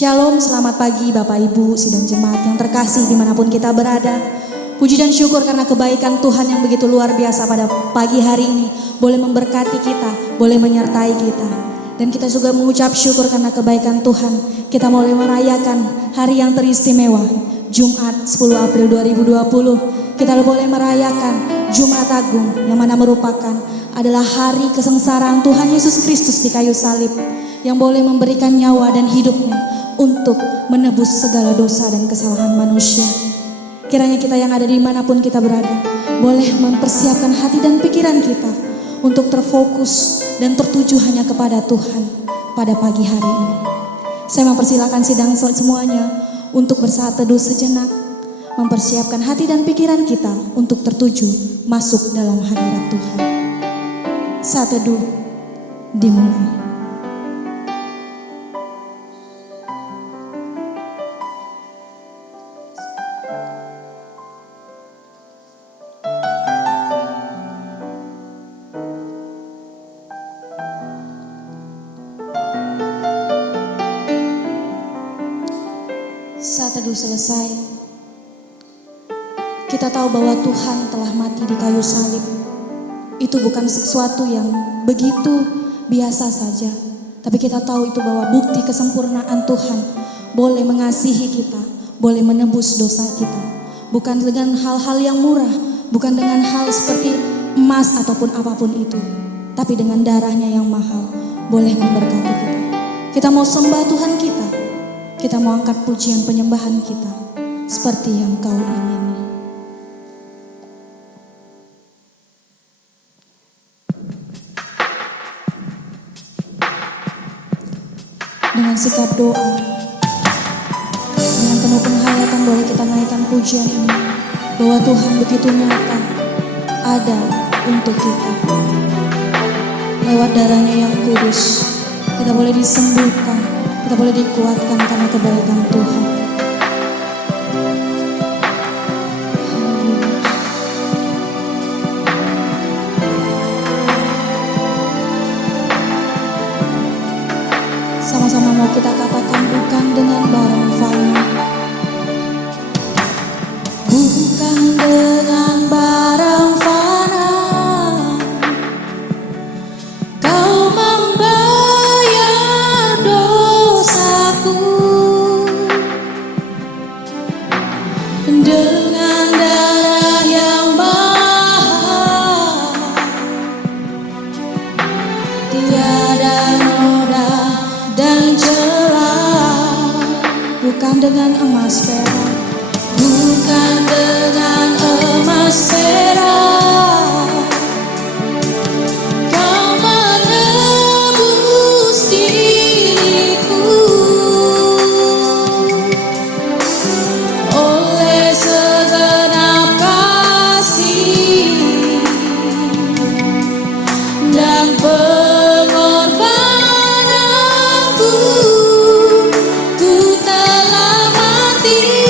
Shalom, selamat pagi Bapak Ibu, sidang jemaat yang terkasih dimanapun kita berada. Puji dan syukur karena kebaikan Tuhan yang begitu luar biasa pada pagi hari ini. Boleh memberkati kita, boleh menyertai kita. Dan kita juga mengucap syukur karena kebaikan Tuhan. Kita boleh merayakan hari yang teristimewa, Jumat 10 April 2020. Kita boleh merayakan Jumat Agung yang mana merupakan adalah hari kesengsaraan Tuhan Yesus Kristus di kayu salib, yang boleh memberikan nyawa dan hidupnya untuk menebus segala dosa dan kesalahan manusia. Kiranya kita yang ada dimanapun kita berada boleh mempersiapkan hati dan pikiran kita untuk terfokus dan tertuju hanya kepada Tuhan pada pagi hari ini. Saya mempersilakan sidang semuanya untuk bersaat teduh sejenak, mempersiapkan hati dan pikiran kita untuk tertuju masuk dalam hadirat Tuhan. Saat teduh dimulai. Saat teduh selesai, kita tahu bahwa Tuhan telah mati di kayu salib. Itu bukan sesuatu yang begitu biasa saja, tapi kita tahu itu bahwa bukti kesempurnaan Tuhan boleh mengasihi kita, boleh menebus dosa kita. Bukan dengan hal-hal yang murah, bukan dengan hal seperti emas ataupun apapun itu, tapi dengan darahnya yang mahal boleh memberkati kita. Kita mau sembah Tuhan kita. Kita mau angkat pujian penyembahan kita seperti yang Kau ingini. Dengan sikap doa, dengan penuh penghayatan boleh kita naikkan pujian ini, bahwa Tuhan begitu nyata ada untuk kita. Lewat darahnya yang kudus, kita boleh disembuhkan. Kita boleh dikuatkan karena kebaikan Tuhan. Sama-sama mau kita katakan, bukan dengan barang fana, bukan dengan barang fana, Kau membayar dosaku. Dengan darah yang mahal, tiada noda dan celah. Bukan dengan emas perak, bukan dengan emas perak, Kau menebus diriku. Oleh segenap kasih dan pengorbananmu, ku telah mati.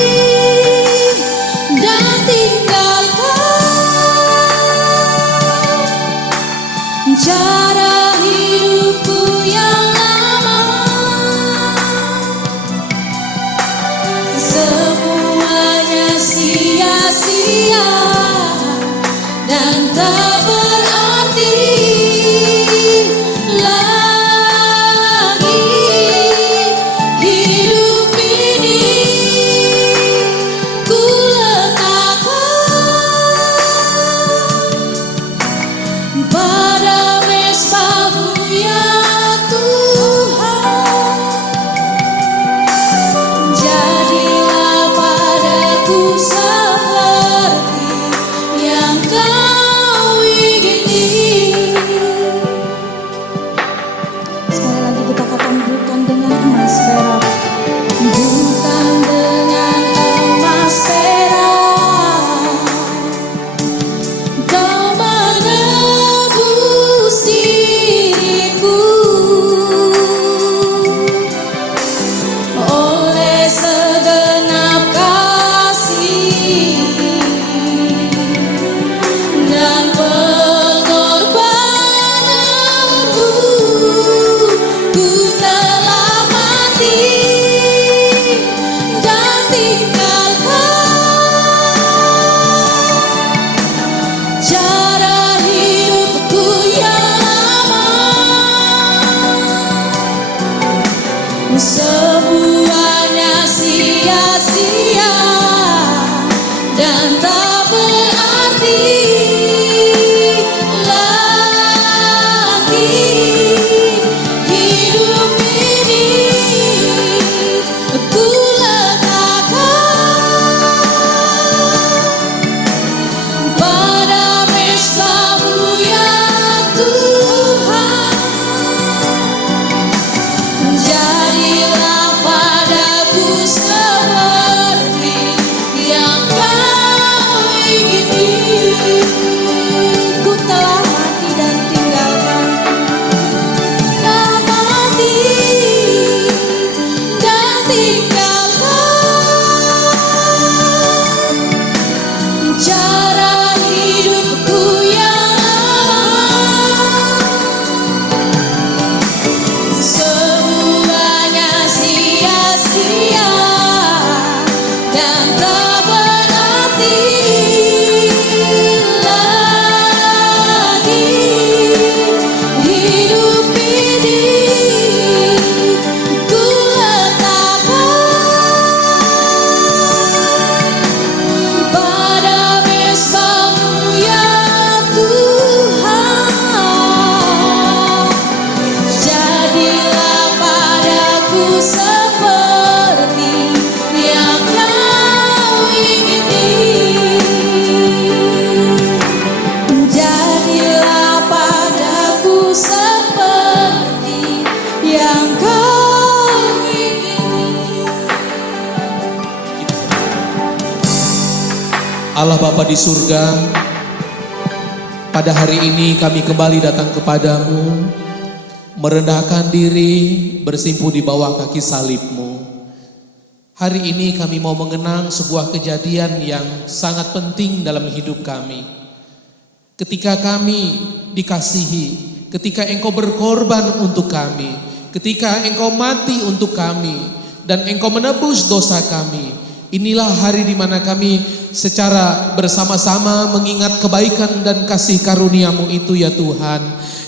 Semuanya sia-sia dan tak berarti lagi. Hidup ini ku letakkan pada mesra-Mu ya Tuhan. Jadilah padaku seperti yang Kau ingini. Ku telah mati dan tinggalkan, telah mati dan tinggalkan cara hidupku yang lama. Semuanya sia-sia dan tak berarti lagi. Hidup ini ku letakkan pada mesra-Mu ya Tuhan. Jadilah padaku seperti yang Kau ingini. Jadilah padaku seperti yang Kau ingini. Allah Bapa di surga, pada hari ini kami kembali datang kepadamu, merendahkan diri, bersimpuh di bawah kaki salib-Mu. Hari ini kami mau mengenang sebuah kejadian yang sangat penting dalam hidup kami. Ketika kami dikasihi, ketika Engkau berkorban untuk kami, ketika Engkau mati untuk kami, dan Engkau menebus dosa kami. Inilah hari di mana kami secara bersama-sama mengingat kebaikan dan kasih karunia-Mu itu ya Tuhan.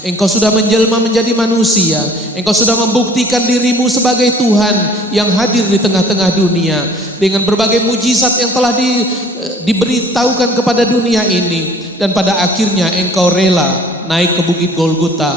Engkau sudah menjelma menjadi manusia. Engkau sudah membuktikan diri-Mu sebagai Tuhan yang hadir di tengah-tengah dunia. Dengan berbagai mujizat yang telah diberitahukan kepada dunia ini. Dan pada akhirnya Engkau rela naik ke Bukit Golgota,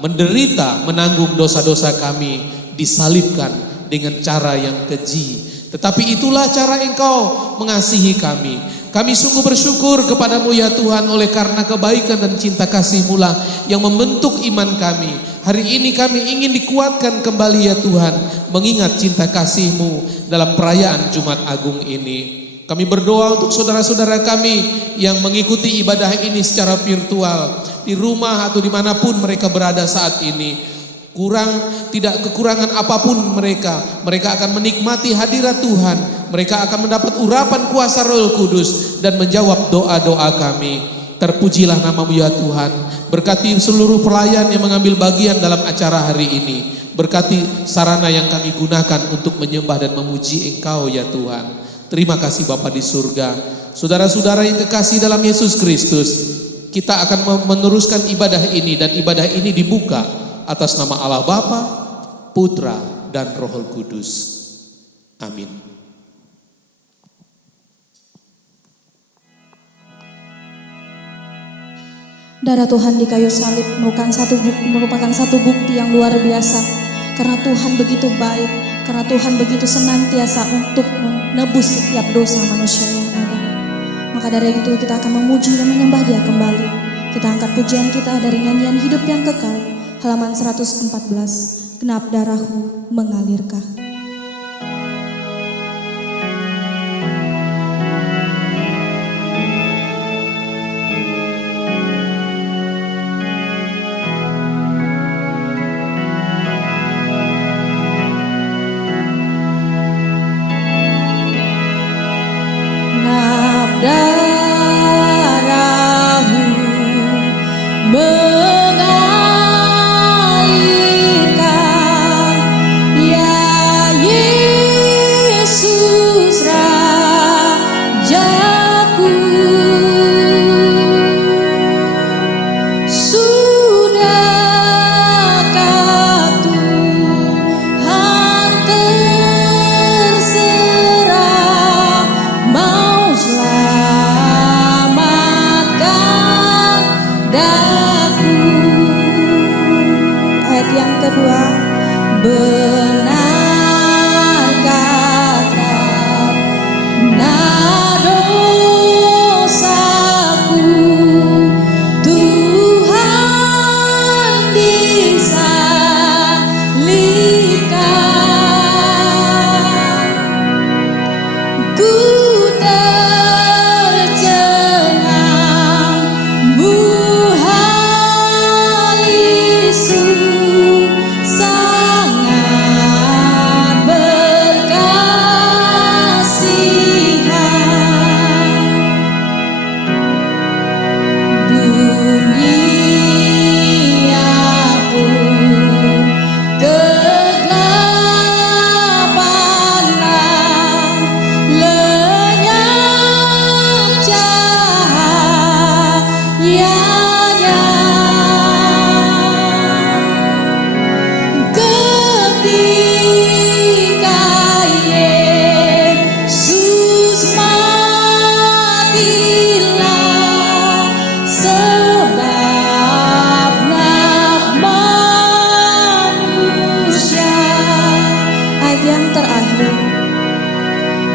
menderita, menanggung dosa-dosa kami, disalibkan dengan cara yang keji. Tetapi itulah cara Engkau mengasihi kami. Kami sungguh bersyukur kepadamu ya Tuhan, oleh karena kebaikan dan cinta kasih-Mu lah yang membentuk iman kami. Hari ini kami ingin dikuatkan kembali ya Tuhan, mengingat cinta kasih-Mu dalam perayaan Jumat Agung ini. Kami berdoa untuk saudara-saudara kami yang mengikuti ibadah ini secara virtual, di rumah atau dimanapun mereka berada saat ini. Tidak kekurangan apapun mereka akan menikmati hadirat Tuhan, mereka akan mendapat urapan kuasa Roh Kudus dan menjawab doa-doa kami. Terpujilah nama-Mu ya Tuhan. Berkati seluruh pelayan yang mengambil bagian dalam acara hari ini. Berkati sarana yang kami gunakan untuk menyembah dan memuji Engkau ya Tuhan. Terima kasih Bapa di surga. Saudara-saudara yang kekasih dalam Yesus Kristus, kita akan meneruskan ibadah ini, dan ibadah ini dibuka atas nama Allah Bapa, Putra, dan Roh Kudus. Amin. Darah Tuhan di kayu salib merupakan satu bukti yang luar biasa. Karena Tuhan begitu baik, karena Tuhan begitu senantiasa untuk menebus setiap dosa manusia yang ada. Maka dari itu kita akan memuji dan menyembah Dia kembali. Kita angkat pujian kita dari nyanyian Hidup yang Kekal, halaman 114, Genap darah-Mu mengalirkah. Genap darah-Mu mengalirkan, ya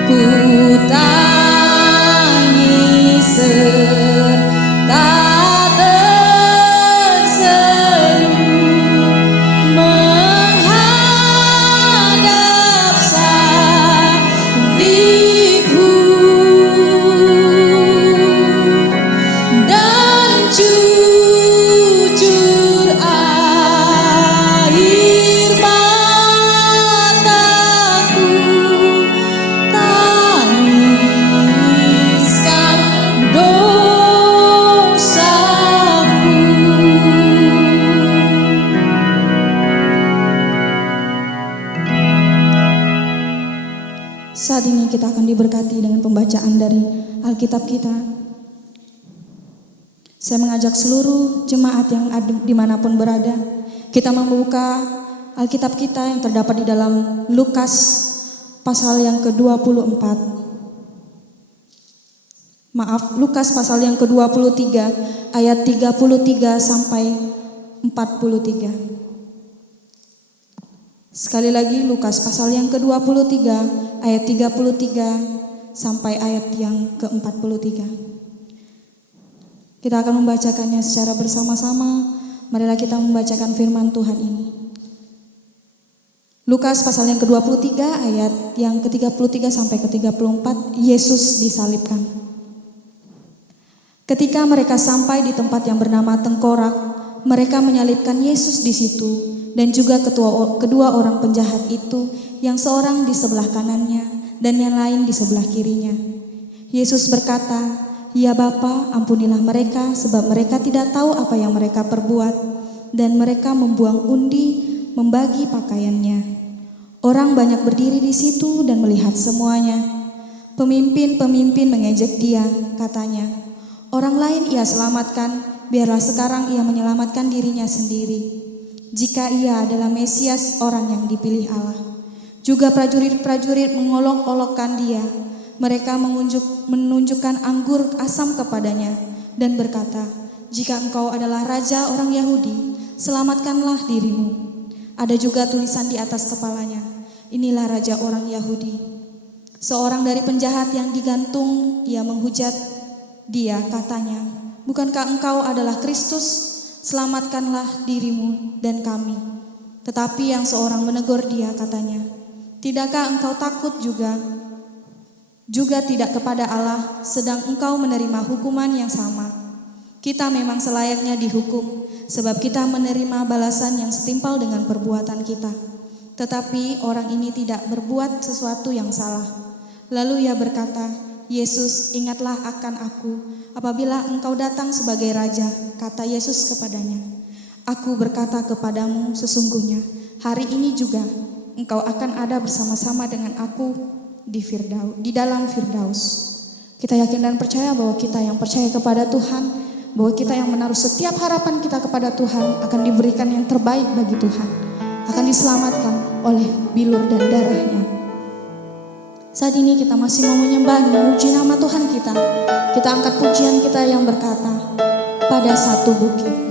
ku tangis serta tersenyum menghadap salibmu dan jujur air mataku tangiskan dosaku. Saat ini kita akan diberkati dengan pembacaan dari Alkitab kita. Saya mengajak seluruh jemaat yang ada dimanapun berada, kita membuka Alkitab kita yang terdapat di dalam Lukas pasal yang ke-24. Lukas pasal yang ke-23 ayat 33 sampai 43. Sekali lagi Lukas pasal yang ke-23 ayat 33 sampai ayat yang ke-43. Kita akan membacakannya secara bersama-sama. Marilah kita membacakan firman Tuhan ini. Lukas pasal yang ke-23 ayat yang ke-33 sampai ke-34, Yesus disalibkan. Ketika mereka sampai di tempat yang bernama Tengkorak, mereka menyalibkan Yesus di situ dan juga kedua orang penjahat itu, yang seorang di sebelah kanannya dan yang lain di sebelah kirinya. Yesus berkata, "Ya Bapa, ampunilah mereka, sebab mereka tidak tahu apa yang mereka perbuat." Dan mereka membuang undi, membagi pakaiannya. Orang banyak berdiri di situ dan melihat semuanya. Pemimpin-pemimpin mengejek dia, katanya, "Orang lain ia selamatkan, biarlah sekarang ia menyelamatkan dirinya sendiri. Jika ia adalah Mesias, orang yang dipilih Allah." Juga prajurit-prajurit mengolok-olokkan dia. Mereka menunjukkan anggur asam kepadanya dan berkata, "Jika engkau adalah raja orang Yahudi, selamatkanlah dirimu." Ada juga tulisan di atas kepalanya, "Inilah raja orang Yahudi." Seorang dari penjahat yang digantung, ia menghujat dia, katanya, "Bukankah engkau adalah Kristus? Selamatkanlah dirimu dan kami." Tetapi yang seorang menegur dia, katanya, "Tidakkah engkau takut juga tidak kepada Allah, sedang engkau menerima hukuman yang sama? Kita memang selayaknya dihukum, sebab kita menerima balasan yang setimpal dengan perbuatan kita. Tetapi orang ini tidak berbuat sesuatu yang salah." Lalu ia berkata, "Yesus, ingatlah akan aku apabila engkau datang sebagai raja." Kata Yesus kepadanya, "Aku berkata kepadamu, sesungguhnya hari ini juga engkau akan ada bersama-sama dengan aku di dalam Firdaus." Kita yakin dan percaya bahwa kita yang percaya kepada Tuhan, bahwa kita yang menaruh setiap harapan kita kepada Tuhan akan diberikan yang terbaik bagi Tuhan, akan diselamatkan oleh bilur dan darahnya. Saat ini kita masih mau menyembah dan memuji nama Tuhan kita. Kita angkat pujian kita yang berkata, "Pada satu bukit."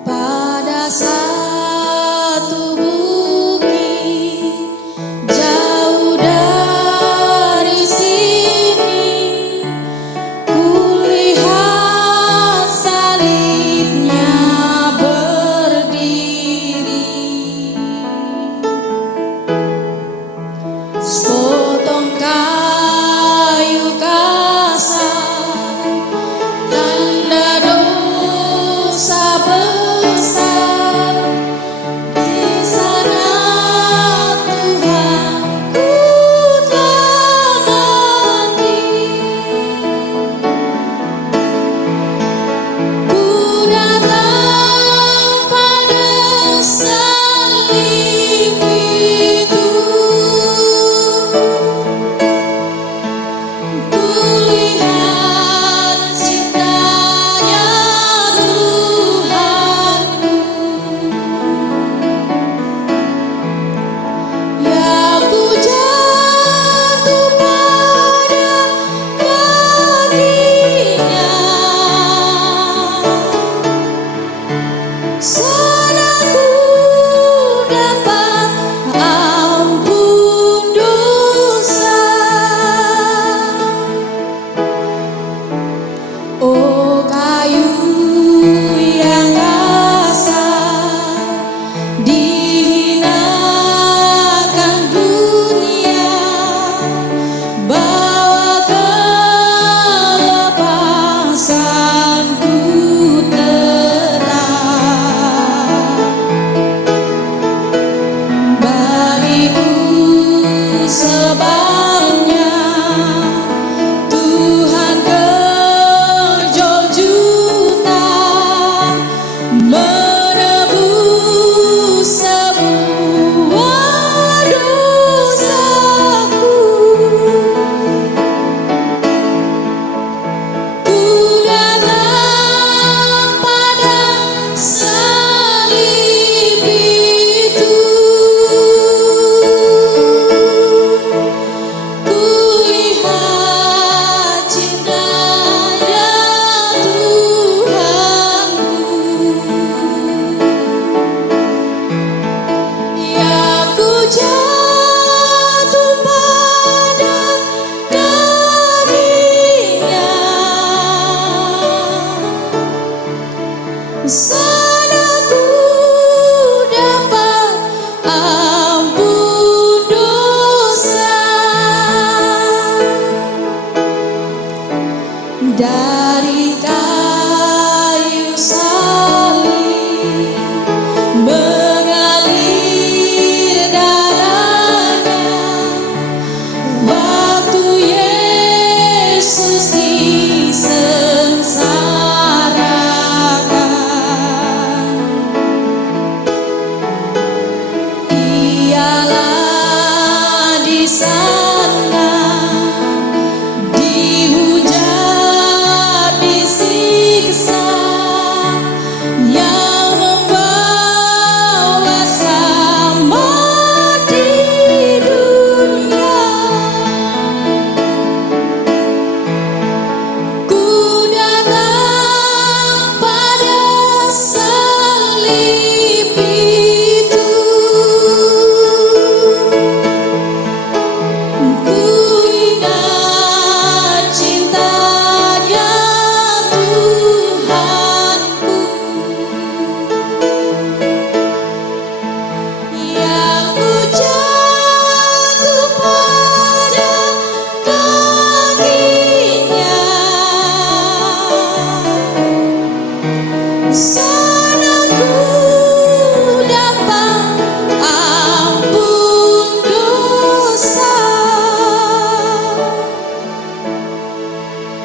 Pada satu bukit jauh dari sini, kulihat salibnya berdiri.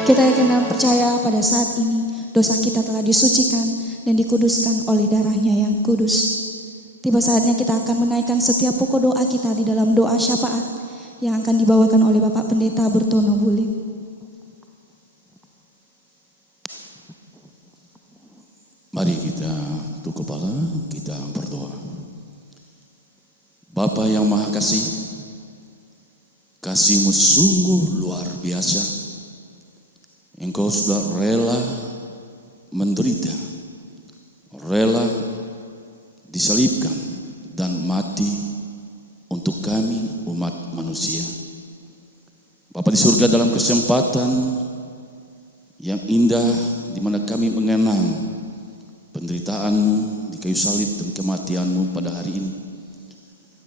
Kita yakin dan percaya pada saat ini dosa kita telah disucikan dan dikuduskan oleh darahnya yang kudus. Tiba saatnya kita akan menaikkan setiap pokok doa kita di dalam doa syafaat yang akan dibawakan oleh Bapak Pendeta Bertono Bulim. Mari kita tunduk kepala, kita berdoa. Bapa yang Maha Kasih, kasih-Mu sungguh luar biasa. Engkau sudah rela menderita, rela disalibkan dan mati untuk kami umat manusia. Bapa di surga, dalam kesempatan yang indah di mana kami mengenang penderitaan-Mu di kayu salib dan kematian-Mu pada hari ini,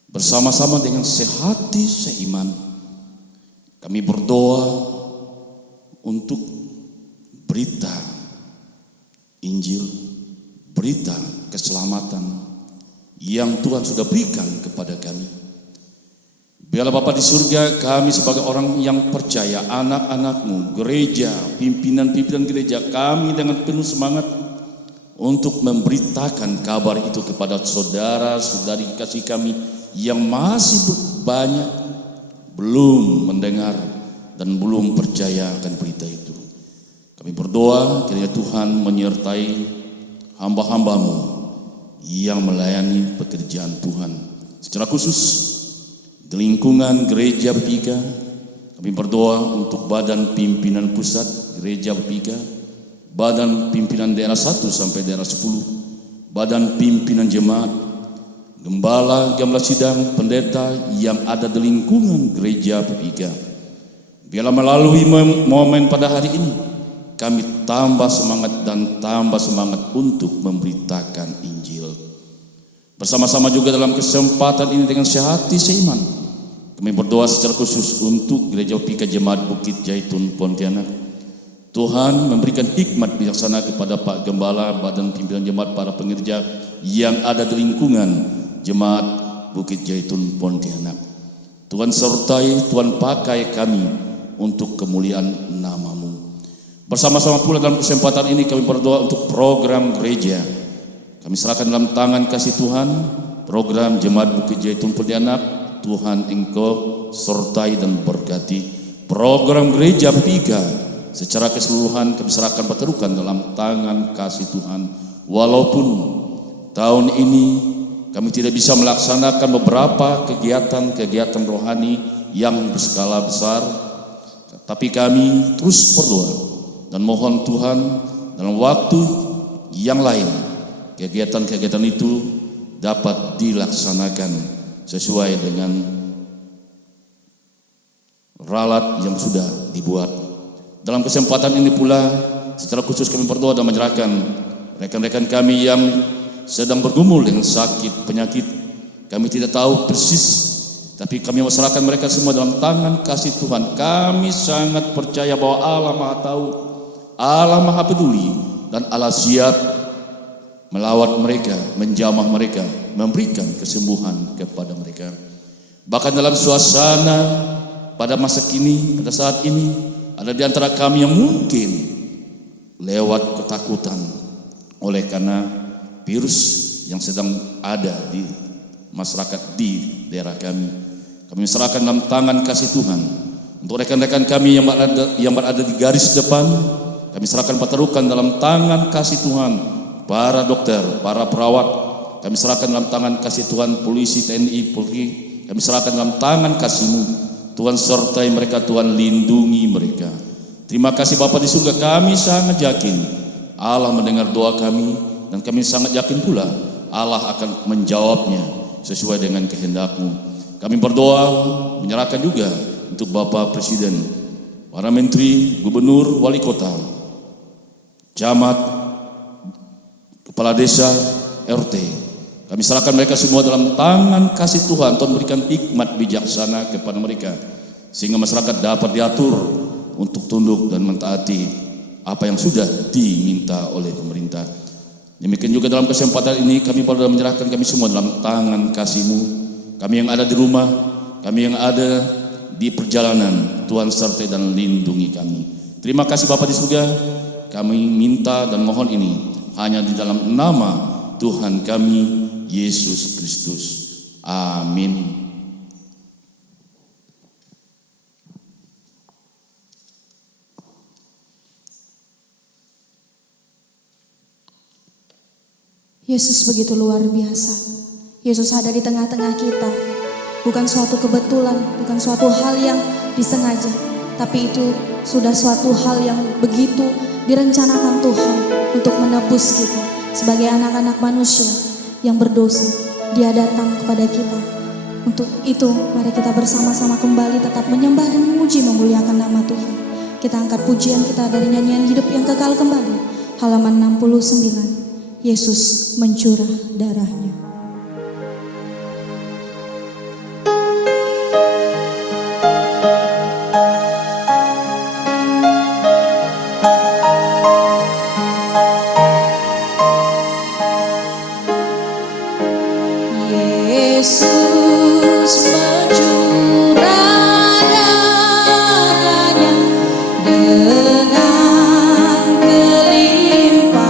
bersama-sama dengan sehati seiman, kami berdoa untuk berita Injil, berita keselamatan yang Tuhan sudah berikan kepada kami. Biarlah Bapa di surga, kami sebagai orang yang percaya, anak-anak-Mu, gereja, pimpinan-pimpinan gereja, kami dengan penuh semangat untuk memberitakan kabar itu kepada saudara-saudari kasih kami yang masih banyak belum mendengar dan belum percaya akan berita itu. Kami berdoa kiranya Tuhan menyertai hamba-hamba-Mu yang melayani pekerjaan Tuhan. Secara khusus di lingkungan gereja Bertiga, kami berdoa untuk badan pimpinan pusat gereja Bertiga, badan pimpinan daerah 1 sampai daerah 10, badan pimpinan jemaat, gembala, gembala sidang, pendeta yang ada di lingkungan gereja Bertiga. Biarlah melalui momen pada hari ini kami tambah semangat dan tambah semangat untuk memberitakan Injil. Bersama-sama juga dalam kesempatan ini dengan sehati seiman, kami berdoa secara khusus untuk Gereja Pika Jemaat Bukit Jaitun Pontianak. Tuhan memberikan hikmat bijaksana kepada Pak Gembala, badan pimpinan jemaat, para pengerja yang ada di lingkungan Jemaat Bukit Jaitun Pontianak. Tuhan sertai, Tuhan pakai kami untuk kemuliaan nama-Mu. Bersama-sama pula dalam kesempatan ini kami berdoa untuk program gereja. Kami serahkan dalam tangan kasih Tuhan program Jemaat Bukit Jaitun Pontianak. Tuhan Engkau sertai dan berkati. Program gereja Bertiga secara keseluruhan kami serahkan perterukan dalam tangan kasih Tuhan. Walaupun tahun ini kami tidak bisa melaksanakan beberapa kegiatan rohani yang berskala besar, tapi kami terus berdoa dan mohon Tuhan dalam waktu yang lain kegiatan-kegiatan itu dapat dilaksanakan sesuai dengan ralat yang sudah dibuat. Dalam kesempatan ini pula secara khusus kami berdoa dan menyerahkan rekan-rekan kami yang sedang bergumul dengan sakit, penyakit. Kami tidak tahu persis, tapi kami serahkan mereka semua dalam tangan kasih Tuhan. Kami sangat percaya bahwa Allah Maha Tahu, Allah Maha Peduli, dan Allah siap melawat mereka, menjamah mereka, memberikan kesembuhan kepada mereka. Bahkan dalam suasana pada masa kini, pada saat ini, ada di antara kami yang mungkin lewat ketakutan oleh karena virus yang sedang ada di masyarakat di daerah kami. Kami serahkan dalam tangan kasih Tuhan untuk rekan-rekan kami yang berada di garis depan. Kami serahkan pertaruhkan dalam tangan kasih Tuhan para dokter, para perawat. Kami serahkan dalam tangan kasih Tuhan polisi, TNI, Polri. Kami serahkan dalam tangan kasih-Mu. Tuhan sertai mereka, Tuhan lindungi mereka. Terima kasih Bapa di surga, kami sangat yakin Allah mendengar doa kami, dan kami sangat yakin pula Allah akan menjawabnya sesuai dengan kehendak-Mu. Kami berdoa menyerahkan juga untuk Bapak Presiden, para menteri, gubernur, wali kota, camat, kepala desa, RT. Kami serahkan mereka semua dalam tangan kasih Tuhan. Tuhan berikan hikmat bijaksana kepada mereka, sehingga masyarakat dapat diatur untuk tunduk dan mentaati apa yang sudah diminta oleh pemerintah. Demikian juga dalam kesempatan ini kami pada menyerahkan kami semua dalam tangan kasih-Mu. Kami yang ada di rumah, kami yang ada di perjalanan, Tuhan sertai dan lindungi kami. Terima kasih Bapa di surga, kami minta dan mohon ini hanya di dalam nama Tuhan kami, Yesus Kristus. Amin. Yesus begitu luar biasa. Yesus ada di tengah-tengah kita. Bukan suatu kebetulan, bukan suatu hal yang disengaja, tapi itu sudah suatu hal yang begitu direncanakan Tuhan untuk menebus kita sebagai anak-anak manusia yang berdosa. Dia datang kepada kita. Untuk itu mari kita bersama-sama kembali tetap menyembah dan memuji memuliakan nama Tuhan. Kita angkat pujian kita dari nyanyian hidup yang kekal kembali. Halaman 69. Yesus mencurah darahnya. Yesus mencurah darahnya dengan kelimpahan.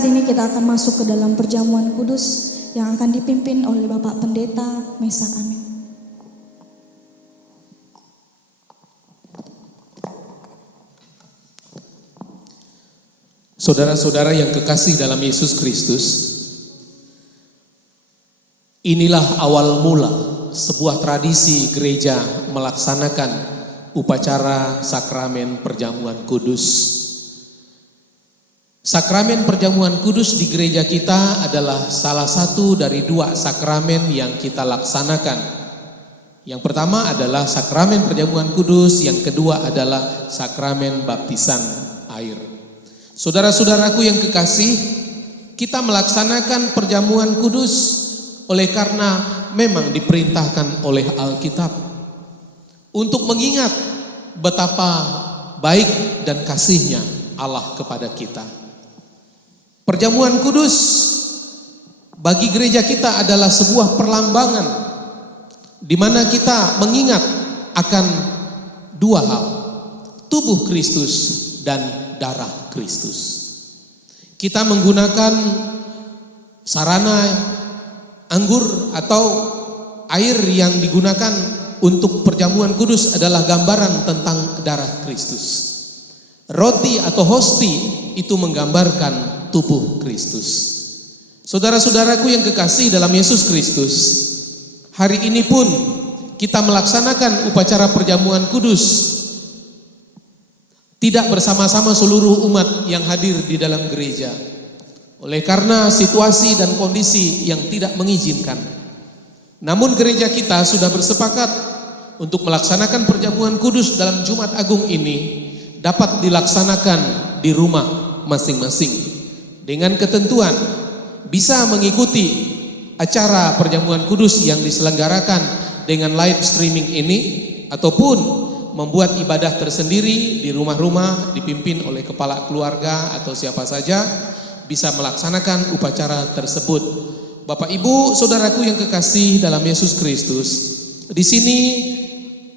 saat ini kita akan masuk ke dalam perjamuan kudus yang akan dipimpin oleh Bapak Pendeta Mesak. Amin. Saudara-saudara yang kekasih dalam Yesus Kristus, inilah awal mula sebuah tradisi gereja melaksanakan upacara sakramen perjamuan kudus. Sakramen perjamuan kudus di gereja kita adalah salah satu dari 2 sakramen yang kita laksanakan. Yang pertama adalah sakramen perjamuan kudus, yang kedua adalah sakramen baptisan air. Saudara-saudaraku yang kekasih, kita melaksanakan perjamuan kudus oleh karena memang diperintahkan oleh Alkitab untuk mengingat betapa baik dan kasihnya Allah kepada kita. Perjamuan kudus bagi gereja kita adalah sebuah perlambangan di mana kita mengingat akan 2 hal, tubuh Kristus dan darah Kristus. Kita menggunakan sarana anggur atau air yang digunakan untuk perjamuan kudus adalah gambaran tentang darah Kristus. Roti atau hosti itu menggambarkan tubuh Kristus. Saudara-saudaraku yang kekasih dalam Yesus Kristus, hari ini pun kita melaksanakan upacara perjamuan kudus tidak bersama-sama seluruh umat yang hadir di dalam gereja, oleh karena situasi dan kondisi yang tidak mengizinkan. Namun gereja kita sudah bersepakat untuk melaksanakan perjamuan kudus dalam Jumat Agung ini dapat dilaksanakan di rumah masing-masing dengan ketentuan bisa mengikuti acara perjamuan kudus yang diselenggarakan dengan live streaming ini, ataupun membuat ibadah tersendiri di rumah-rumah dipimpin oleh kepala keluarga atau siapa saja bisa melaksanakan upacara tersebut. Bapak Ibu, saudaraku yang kekasih dalam Yesus Kristus, di sini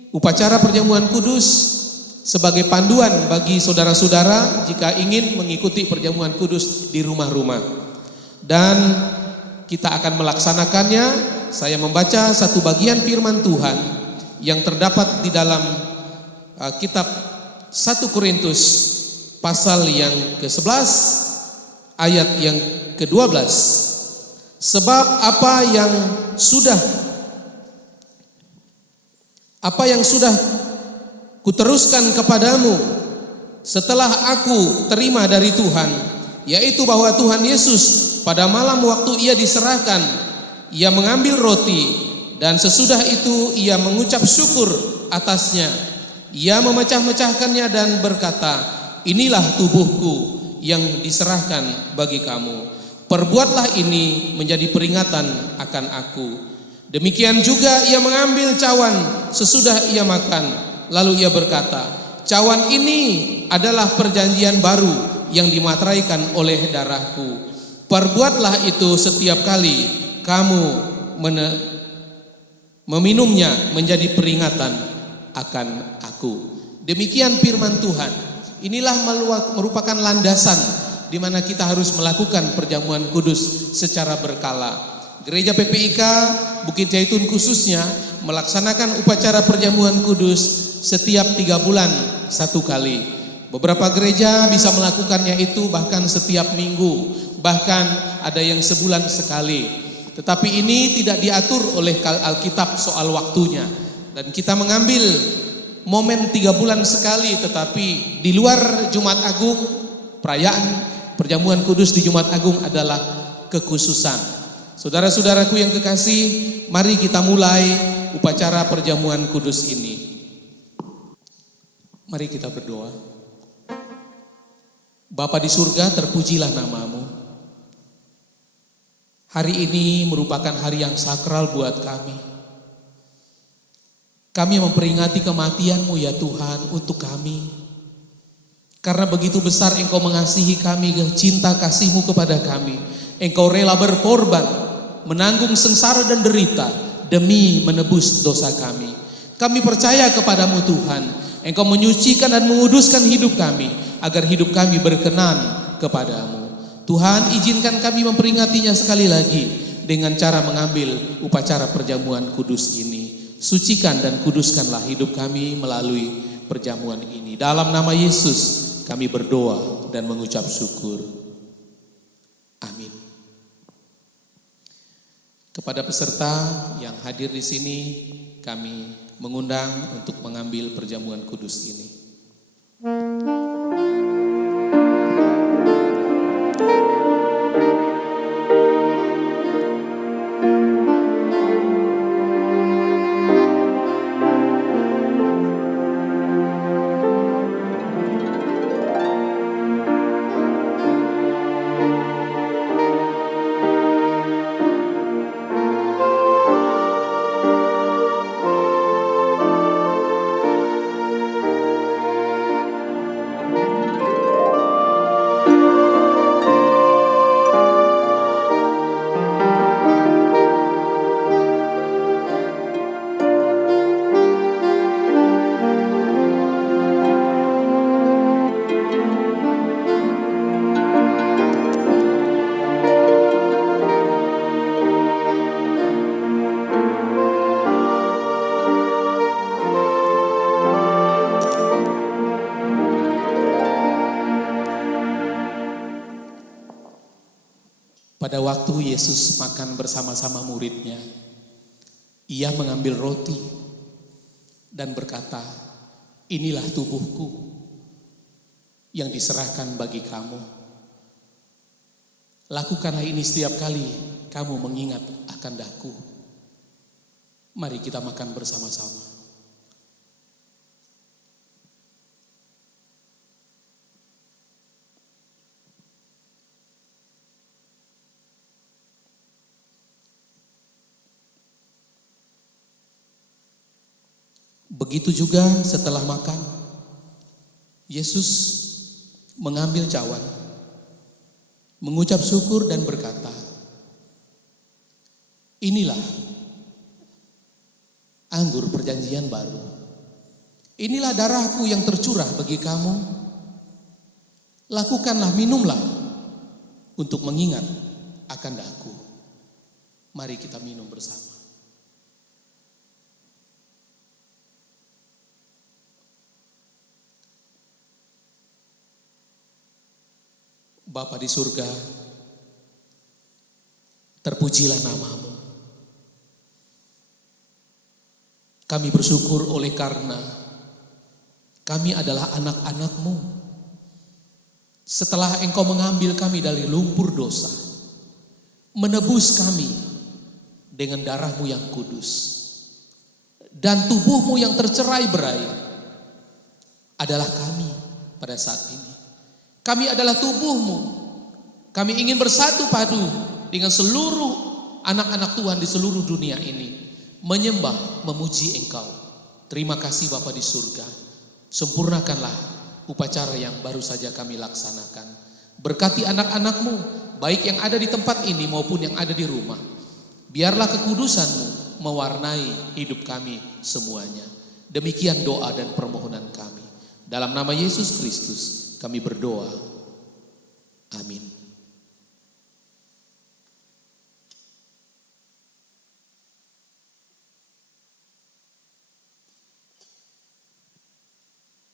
upacara perjamuan kudus sebagai panduan bagi saudara-saudara jika ingin mengikuti perjamuan kudus di rumah-rumah. Dan kita akan melaksanakannya. Saya membaca satu bagian firman Tuhan yang terdapat di dalam kitab 1 Korintus pasal yang ke-11 ayat yang ke-12. Sebab apa yang sudah kuteruskan kepadamu setelah aku terima dari Tuhan, yaitu bahwa Tuhan Yesus pada malam waktu ia diserahkan, ia mengambil roti dan sesudah itu ia mengucap syukur atasnya. Ia memecah-mecahkannya dan berkata, inilah tubuhku yang diserahkan bagi kamu. Perbuatlah ini menjadi peringatan akan aku. Demikian juga ia mengambil cawan sesudah ia makan. Lalu ia berkata, cawan ini adalah perjanjian baru yang dimateraikan oleh darahku. Perbuatlah itu setiap kali kamu meminumnya menjadi peringatan akan aku. Demikian firman Tuhan. Inilah merupakan landasan di mana kita harus melakukan perjamuan kudus secara berkala. Gereja PPIK Bukit Zaitun khususnya melaksanakan upacara perjamuan kudus setiap 3 bulan 1 kali. Beberapa gereja bisa melakukannya itu bahkan setiap minggu, bahkan ada yang sebulan sekali. Tetapi ini tidak diatur oleh Alkitab soal waktunya. Dan kita mengambil momen 3 bulan sekali, tetapi di luar Jumat Agung, perayaan perjamuan kudus di Jumat Agung adalah kekhususan. Saudara-saudaraku yang kekasih, mari kita mulai upacara perjamuan kudus ini. Mari kita berdoa. Bapa di surga, terpujilah namamu. Hari ini merupakan hari yang sakral buat kami. Kami memperingati kematian-Mu ya Tuhan untuk kami. Karena begitu besar Engkau mengasihi kami, cinta kasih-Mu kepada kami. Engkau rela berkorban, menanggung sengsara dan derita demi menebus dosa kami. Kami percaya kepadamu Tuhan. Engkau menyucikan dan menguduskan hidup kami agar hidup kami berkenan kepadamu. Tuhan, izinkan kami memperingatinya sekali lagi dengan cara mengambil upacara perjamuan kudus ini. Sucikan dan kuduskanlah hidup kami melalui perjamuan ini. Dalam nama Yesus kami berdoa dan mengucap syukur. Amin. Kepada peserta yang hadir di sini, kami mengundang untuk mengambil perjamuan kudus ini. Pada waktu Yesus makan bersama-sama muridnya, ia mengambil roti dan berkata, "Inilah tubuhku yang diserahkan bagi kamu. Lakukanlah ini setiap kali kamu mengingat akan daku." Mari kita makan bersama-sama. Begitu juga setelah makan, Yesus mengambil cawan, mengucap syukur dan berkata, "Inilah anggur perjanjian baru. Inilah darahku yang tercurah bagi kamu. Lakukanlah, minumlah untuk mengingat akan daku." Mari kita minum bersama. Bapa di surga, terpujilah namamu. Kami bersyukur oleh karena kami adalah anak-anakmu. Setelah Engkau mengambil kami dari lumpur dosa, menebus kami dengan darah-Mu yang kudus dan tubuh-Mu yang tercerai-berai adalah kami pada saat ini. Kami adalah tubuh-Mu. Kami ingin bersatu padu dengan seluruh anak-anak Tuhan di seluruh dunia ini, menyembah, memuji Engkau. Terima kasih Bapa di surga. Sempurnakanlah upacara yang baru saja kami laksanakan. Berkati anak-anak-Mu, baik yang ada di tempat ini maupun yang ada di rumah. Biarlah kekudusan-Mu mewarnai hidup kami semuanya. Demikian doa dan permohonan kami. Dalam nama Yesus Kristus kami berdoa. Amin.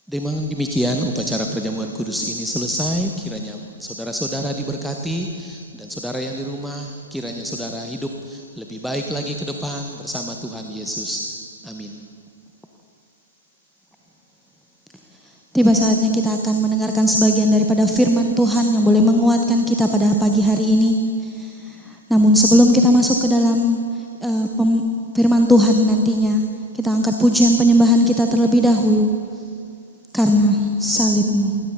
Dengan demikian upacara perjamuan kudus ini selesai. Kiranya saudara-saudara diberkati dan saudara yang di rumah, kiranya saudara hidup lebih baik lagi ke depan bersama Tuhan Yesus. Amin. Tiba saatnya kita akan mendengarkan sebagian daripada firman Tuhan yang boleh menguatkan kita pada pagi hari ini. Namun sebelum kita masuk ke dalam firman Tuhan nantinya, kita angkat pujian penyembahan kita terlebih dahulu. Karena salib-Mu.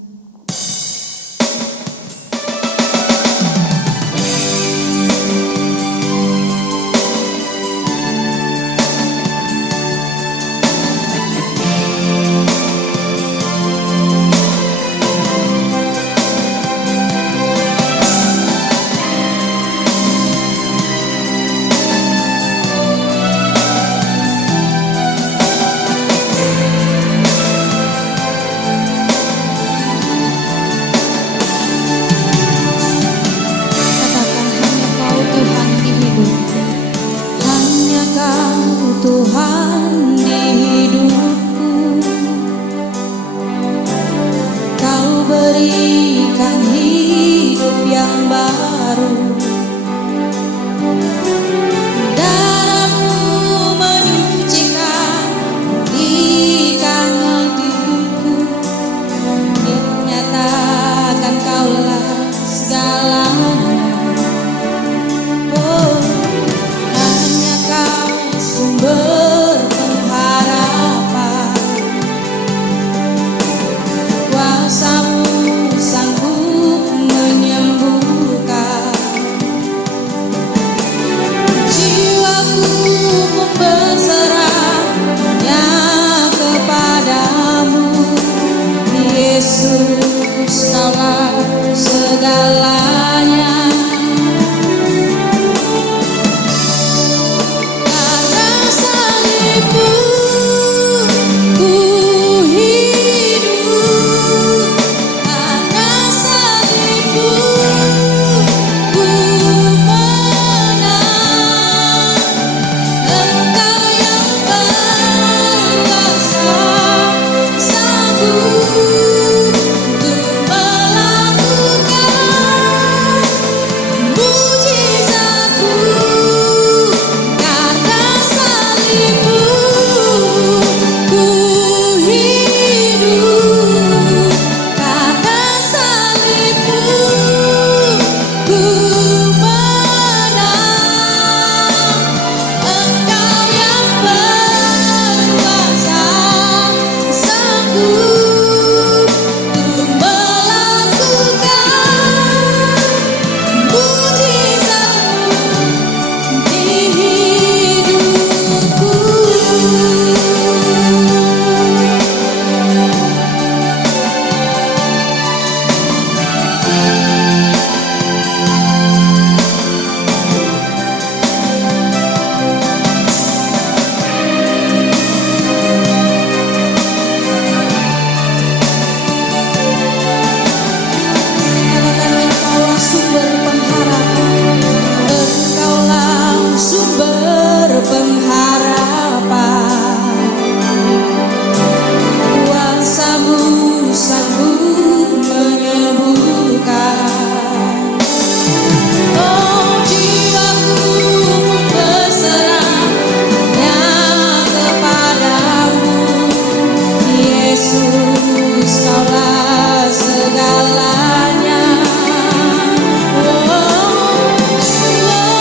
segalanya.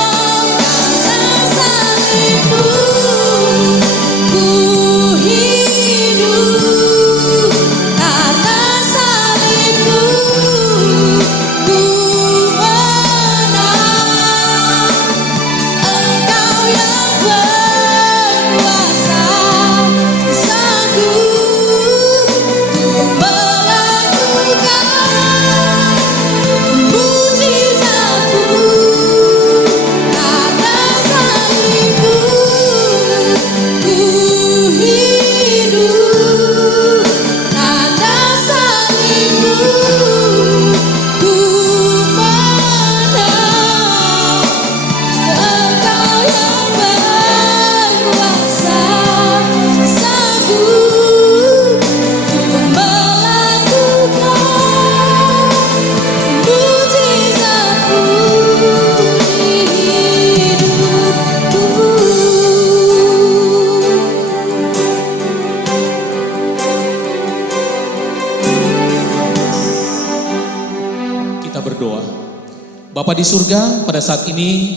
Karena salibmu ku hidup, karena salibmu ku menang. Engkau yang berkuasa, sanggup untuk melakukan mujizatmu. Karena salibmu ku hidup, karena salibmu ku menang. Engkau yang berkuasa, sanggup untuk melakukan mujizatmu di hidupku. Kita berdoa. Bapa di surga, pada saat ini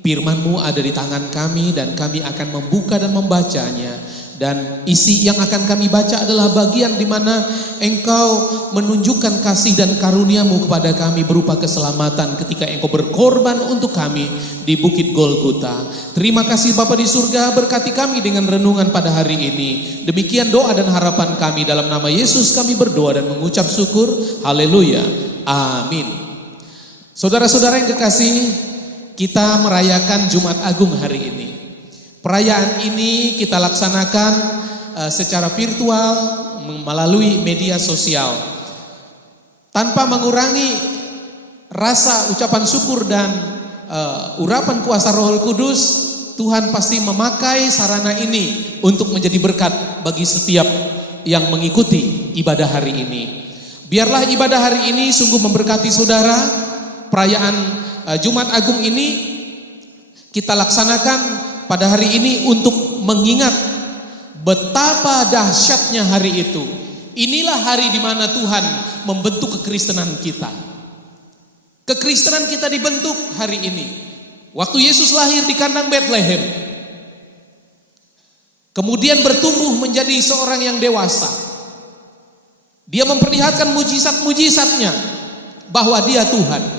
firman-Mu ada di tangan kami dan kami akan membuka dan membacanya. Dan isi yang akan kami baca adalah bagian di mana Engkau menunjukkan kasih dan karunia-Mu kepada kami berupa keselamatan ketika Engkau berkorban untuk kami di Bukit Golgota. Terima kasih Bapa di surga, berkati kami dengan renungan pada hari ini. Demikian doa dan harapan kami, dalam nama Yesus kami berdoa dan mengucap syukur. Haleluya. Amin. Saudara-saudara yang kekasih, kita merayakan Jumat Agung hari ini. Perayaan ini kita laksanakan secara virtual melalui media sosial. Tanpa mengurangi rasa ucapan syukur dan urapan kuasa Roh Kudus, Tuhan pasti memakai sarana ini untuk menjadi berkat bagi setiap yang mengikuti ibadah hari ini. Biarlah ibadah hari ini sungguh memberkati saudara. Perayaan Jumat Agung ini kita laksanakan pada hari ini untuk mengingat betapa dahsyatnya hari itu. Inilah hari di mana Tuhan membentuk kekristenan kita. Kekristenan kita dibentuk hari ini. Waktu Yesus lahir di kandang Bethlehem, kemudian bertumbuh menjadi seorang yang dewasa. Dia memperlihatkan mujizat-mujizatnya bahwa dia Tuhan.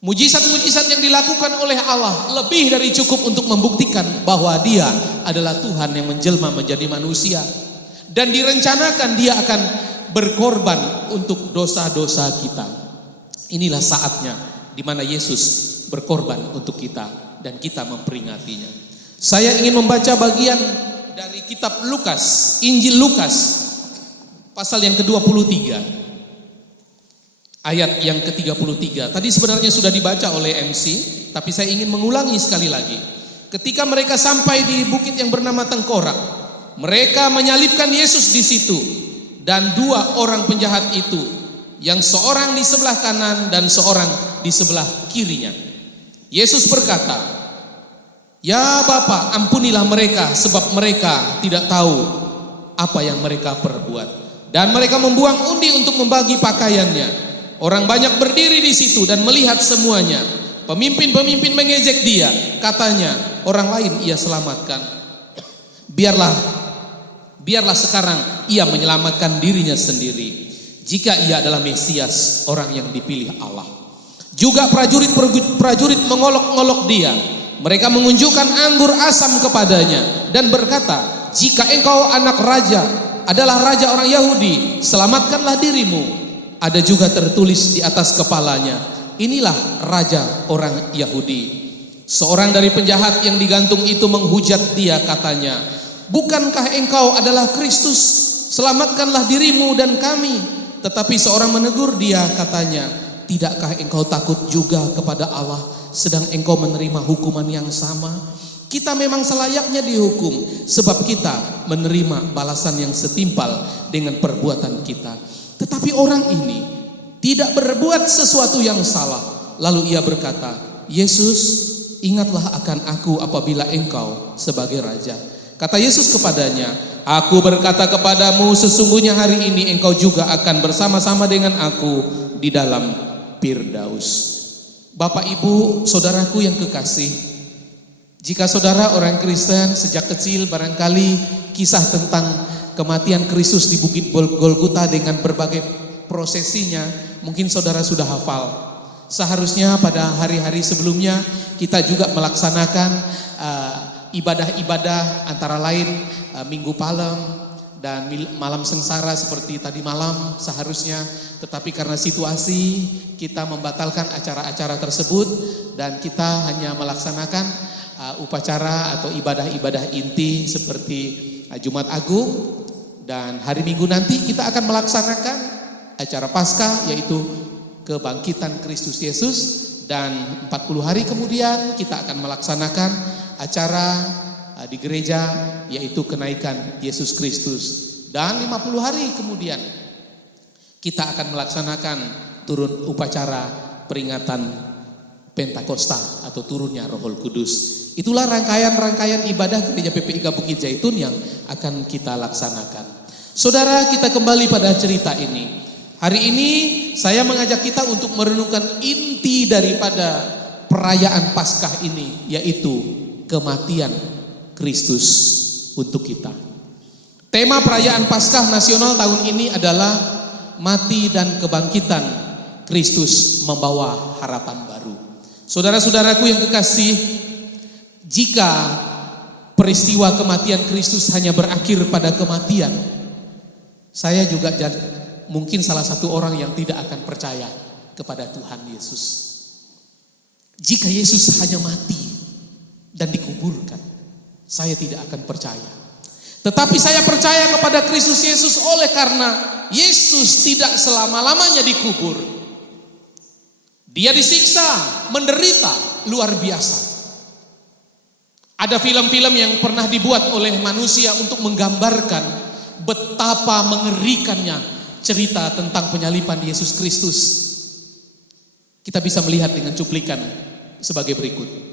Mujizat-mujizat yang dilakukan oleh Allah lebih dari cukup untuk membuktikan bahwa dia adalah Tuhan yang menjelma menjadi manusia. Dan direncanakan dia akan berkorban untuk dosa-dosa kita. Inilah saatnya di mana Yesus berkorban untuk kita dan kita memperingatinya. Saya ingin membaca bagian dari kitab Lukas, Injil Lukas, pasal yang ke-23. Ayat yang ke-33. Tadi sebenarnya sudah dibaca oleh MC, tapi saya ingin mengulangi sekali lagi. Ketika mereka sampai di bukit yang bernama Tengkorak, mereka menyalibkan Yesus di situ. Dan dua orang penjahat itu, yang seorang di sebelah kanan dan seorang di sebelah kirinya. Yesus berkata, "Ya Bapa, ampunilah mereka, sebab mereka tidak tahu apa yang mereka perbuat." Dan mereka membuang undi untuk membagi pakaiannya. Orang banyak berdiri di situ dan melihat semuanya. Pemimpin-pemimpin mengejek dia, katanya, orang lain ia selamatkan. Biarlah sekarang ia menyelamatkan dirinya sendiri, jika ia adalah Mesias, orang yang dipilih Allah. Juga prajurit mengolok-olok dia. Mereka mengunjukkan anggur asam kepadanya dan berkata, "Jika engkau anak raja, adalah raja orang Yahudi, selamatkanlah dirimu." Ada juga tertulis di atas kepalanya, "Inilah raja orang Yahudi." Seorang dari penjahat yang digantung itu menghujat dia, katanya, "Bukankah engkau adalah Kristus? Selamatkanlah dirimu dan kami." Tetapi seorang menegur dia, katanya, "Tidakkah engkau takut juga kepada Allah, sedang engkau menerima hukuman yang sama? Kita memang selayaknya dihukum, sebab kita menerima balasan yang setimpal dengan perbuatan kita." Tetapi orang ini tidak berbuat sesuatu yang salah. Lalu ia berkata, "Yesus, ingatlah akan aku apabila engkau sebagai raja." Kata Yesus kepadanya, Aku berkata kepadamu, sesungguhnya hari ini engkau juga akan bersama-sama dengan aku di dalam Firdaus. Bapak, Ibu, saudaraku yang kekasih, jika saudara orang Kristen sejak kecil barangkali kisah tentang kematian Kristus di Bukit Golgota dengan berbagai prosesinya mungkin saudara sudah hafal. Seharusnya pada hari-hari sebelumnya kita juga melaksanakan ibadah-ibadah antara lain Minggu Palem dan malam sengsara seperti tadi malam seharusnya, tetapi karena situasi kita membatalkan acara-acara tersebut dan kita hanya melaksanakan upacara atau ibadah-ibadah inti seperti Jumat Agung, dan hari Minggu nanti kita akan melaksanakan acara Paskah yaitu kebangkitan Kristus Yesus, dan 40 hari kemudian kita akan melaksanakan acara di gereja yaitu kenaikan Yesus Kristus, dan 50 hari kemudian kita akan melaksanakan turun upacara peringatan Pentakosta atau turunnya Roh Kudus. Itulah rangkaian-rangkaian ibadah gereja PPIK Bukit Jaitun yang akan kita laksanakan. Saudara, kita kembali pada cerita ini. Hari ini saya mengajak kita untuk merenungkan inti daripada perayaan Paskah ini, yaitu kematian Kristus untuk kita. Tema perayaan Paskah nasional tahun ini adalah mati dan kebangkitan Kristus membawa harapan baru. Saudara-saudaraku yang kekasih, jika peristiwa kematian Kristus hanya berakhir pada kematian, saya juga mungkin salah satu orang yang tidak akan percaya kepada Tuhan Yesus. Jika Yesus hanya mati dan dikuburkan, saya tidak akan percaya. Tetapi saya percaya kepada Kristus Yesus oleh karena Yesus tidak selama-lamanya dikubur. Dia disiksa, menderita luar biasa. Ada film-film yang pernah dibuat oleh manusia untuk menggambarkan betapa mengerikannya cerita tentang penyaliban Yesus Kristus. Kita bisa melihat dengan cuplikan sebagai berikut.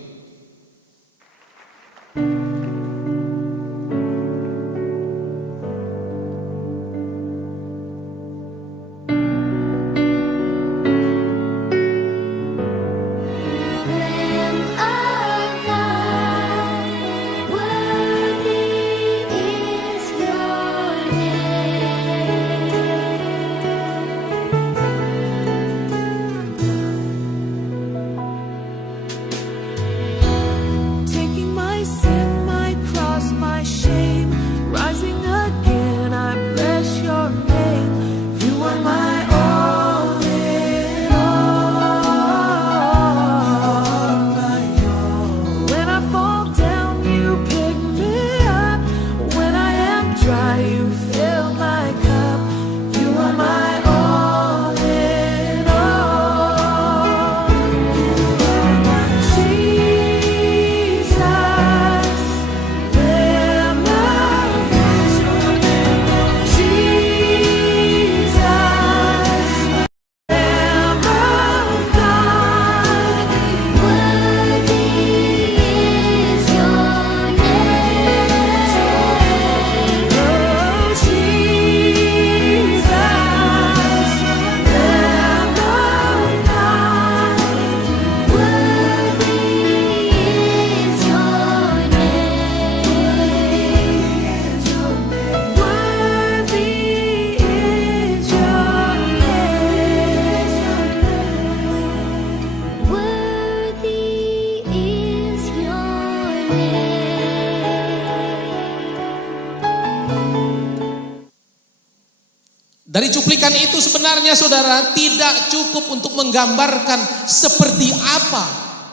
Dari cuplikan itu sebenarnya saudara tidak cukup untuk menggambarkan seperti apa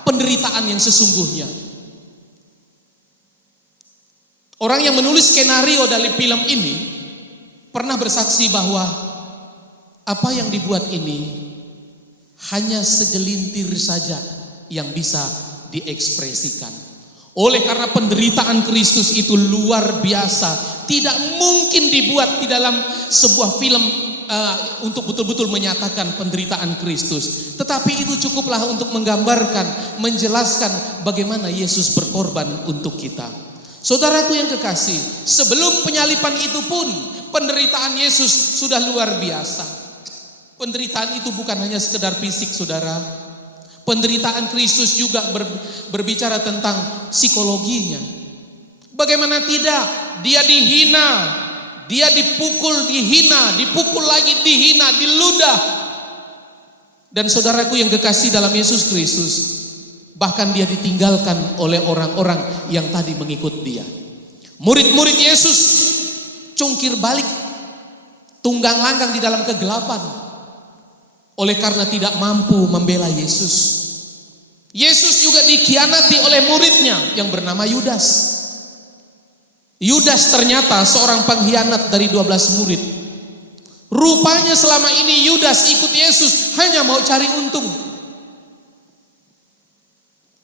penderitaan yang sesungguhnya. Orang yang menulis skenario dari film ini pernah bersaksi bahwa apa yang dibuat ini hanya segelintir saja yang bisa diekspresikan. Oleh karena penderitaan Kristus itu luar biasa, tidak mungkin dibuat di dalam sebuah film untuk betul-betul menyatakan penderitaan Kristus. Tetapi itu cukuplah untuk menggambarkan, menjelaskan bagaimana Yesus berkorban untuk kita. Saudaraku yang kekasih, sebelum penyalipan itu pun penderitaan Yesus sudah luar biasa. Penderitaan itu bukan hanya sekedar fisik, saudara. Penderitaan Kristus juga berbicara tentang psikologinya. Bagaimana tidak? Dia dihina, dia dipukul, dihina, dipukul lagi, dihina, diludah. Dan saudaraku yang kekasih dalam Yesus Kristus, bahkan dia ditinggalkan oleh orang-orang yang tadi mengikut dia. Murid-murid Yesus cungkir balik, tunggang langgang di dalam kegelapan, oleh karena tidak mampu membela Yesus. Yesus juga dikhianati oleh muridnya yang bernama Yudas. Yudas ternyata seorang pengkhianat dari 12 murid. Rupanya selama ini Yudas ikut Yesus hanya mau cari untung.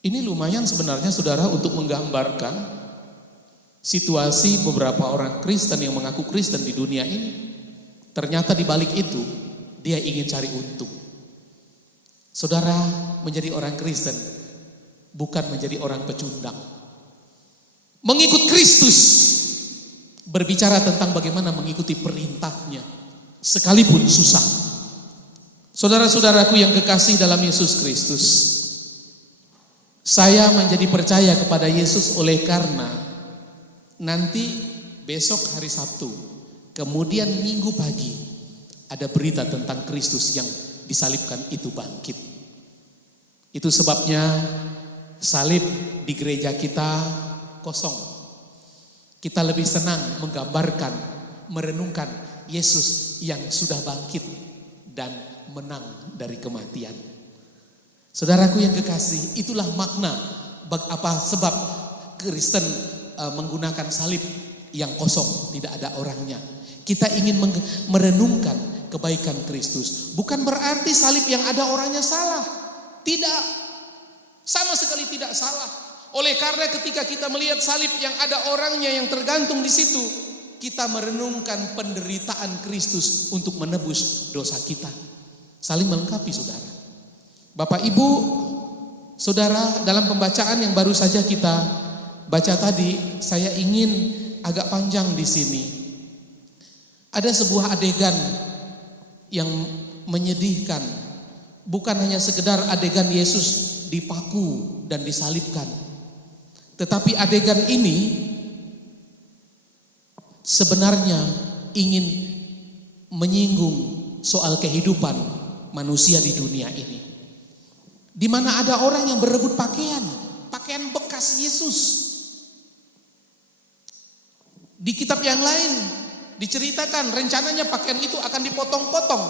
Ini lumayan sebenarnya saudara untuk menggambarkan situasi beberapa orang Kristen yang mengaku Kristen di dunia ini. Ternyata di balik itu dia ingin cari untung. Saudara, menjadi orang Kristen bukan menjadi orang pecundang. Mengikut Kristus berbicara tentang bagaimana mengikuti perintahnya sekalipun susah. Saudara-saudaraku yang kekasih dalam Yesus Kristus, saya menjadi percaya kepada Yesus oleh karena nanti besok hari Sabtu, kemudian Minggu pagi ada berita tentang Kristus yang disalibkan itu bangkit. Itu sebabnya salib di gereja kita kosong. Kita lebih senang menggambarkan, merenungkan Yesus yang sudah bangkit dan menang dari kematian. Saudaraku yang kekasih, itulah makna sebab Kristen menggunakan salib yang kosong, tidak ada orangnya. Kita ingin merenungkan kebaikan Kristus. Bukan berarti salib yang ada orangnya salah. Tidak. Sama sekali tidak salah. Oleh karena ketika kita melihat salib yang ada orangnya yang tergantung di situ, kita merenungkan penderitaan Kristus untuk menebus dosa kita. Saling melengkapi, saudara. Bapak, Ibu, saudara, dalam pembacaan yang baru saja kita baca tadi, saya ingin agak panjang di sini. Ada sebuah adegan yang menyedihkan. Bukan hanya sekedar adegan Yesus dipaku dan disalibkan. Tetapi adegan ini sebenarnya ingin menyinggung soal kehidupan manusia di dunia ini. Di mana ada orang yang berebut pakaian bekas Yesus. Di kitab yang lain diceritakan rencananya pakaian itu akan dipotong-potong,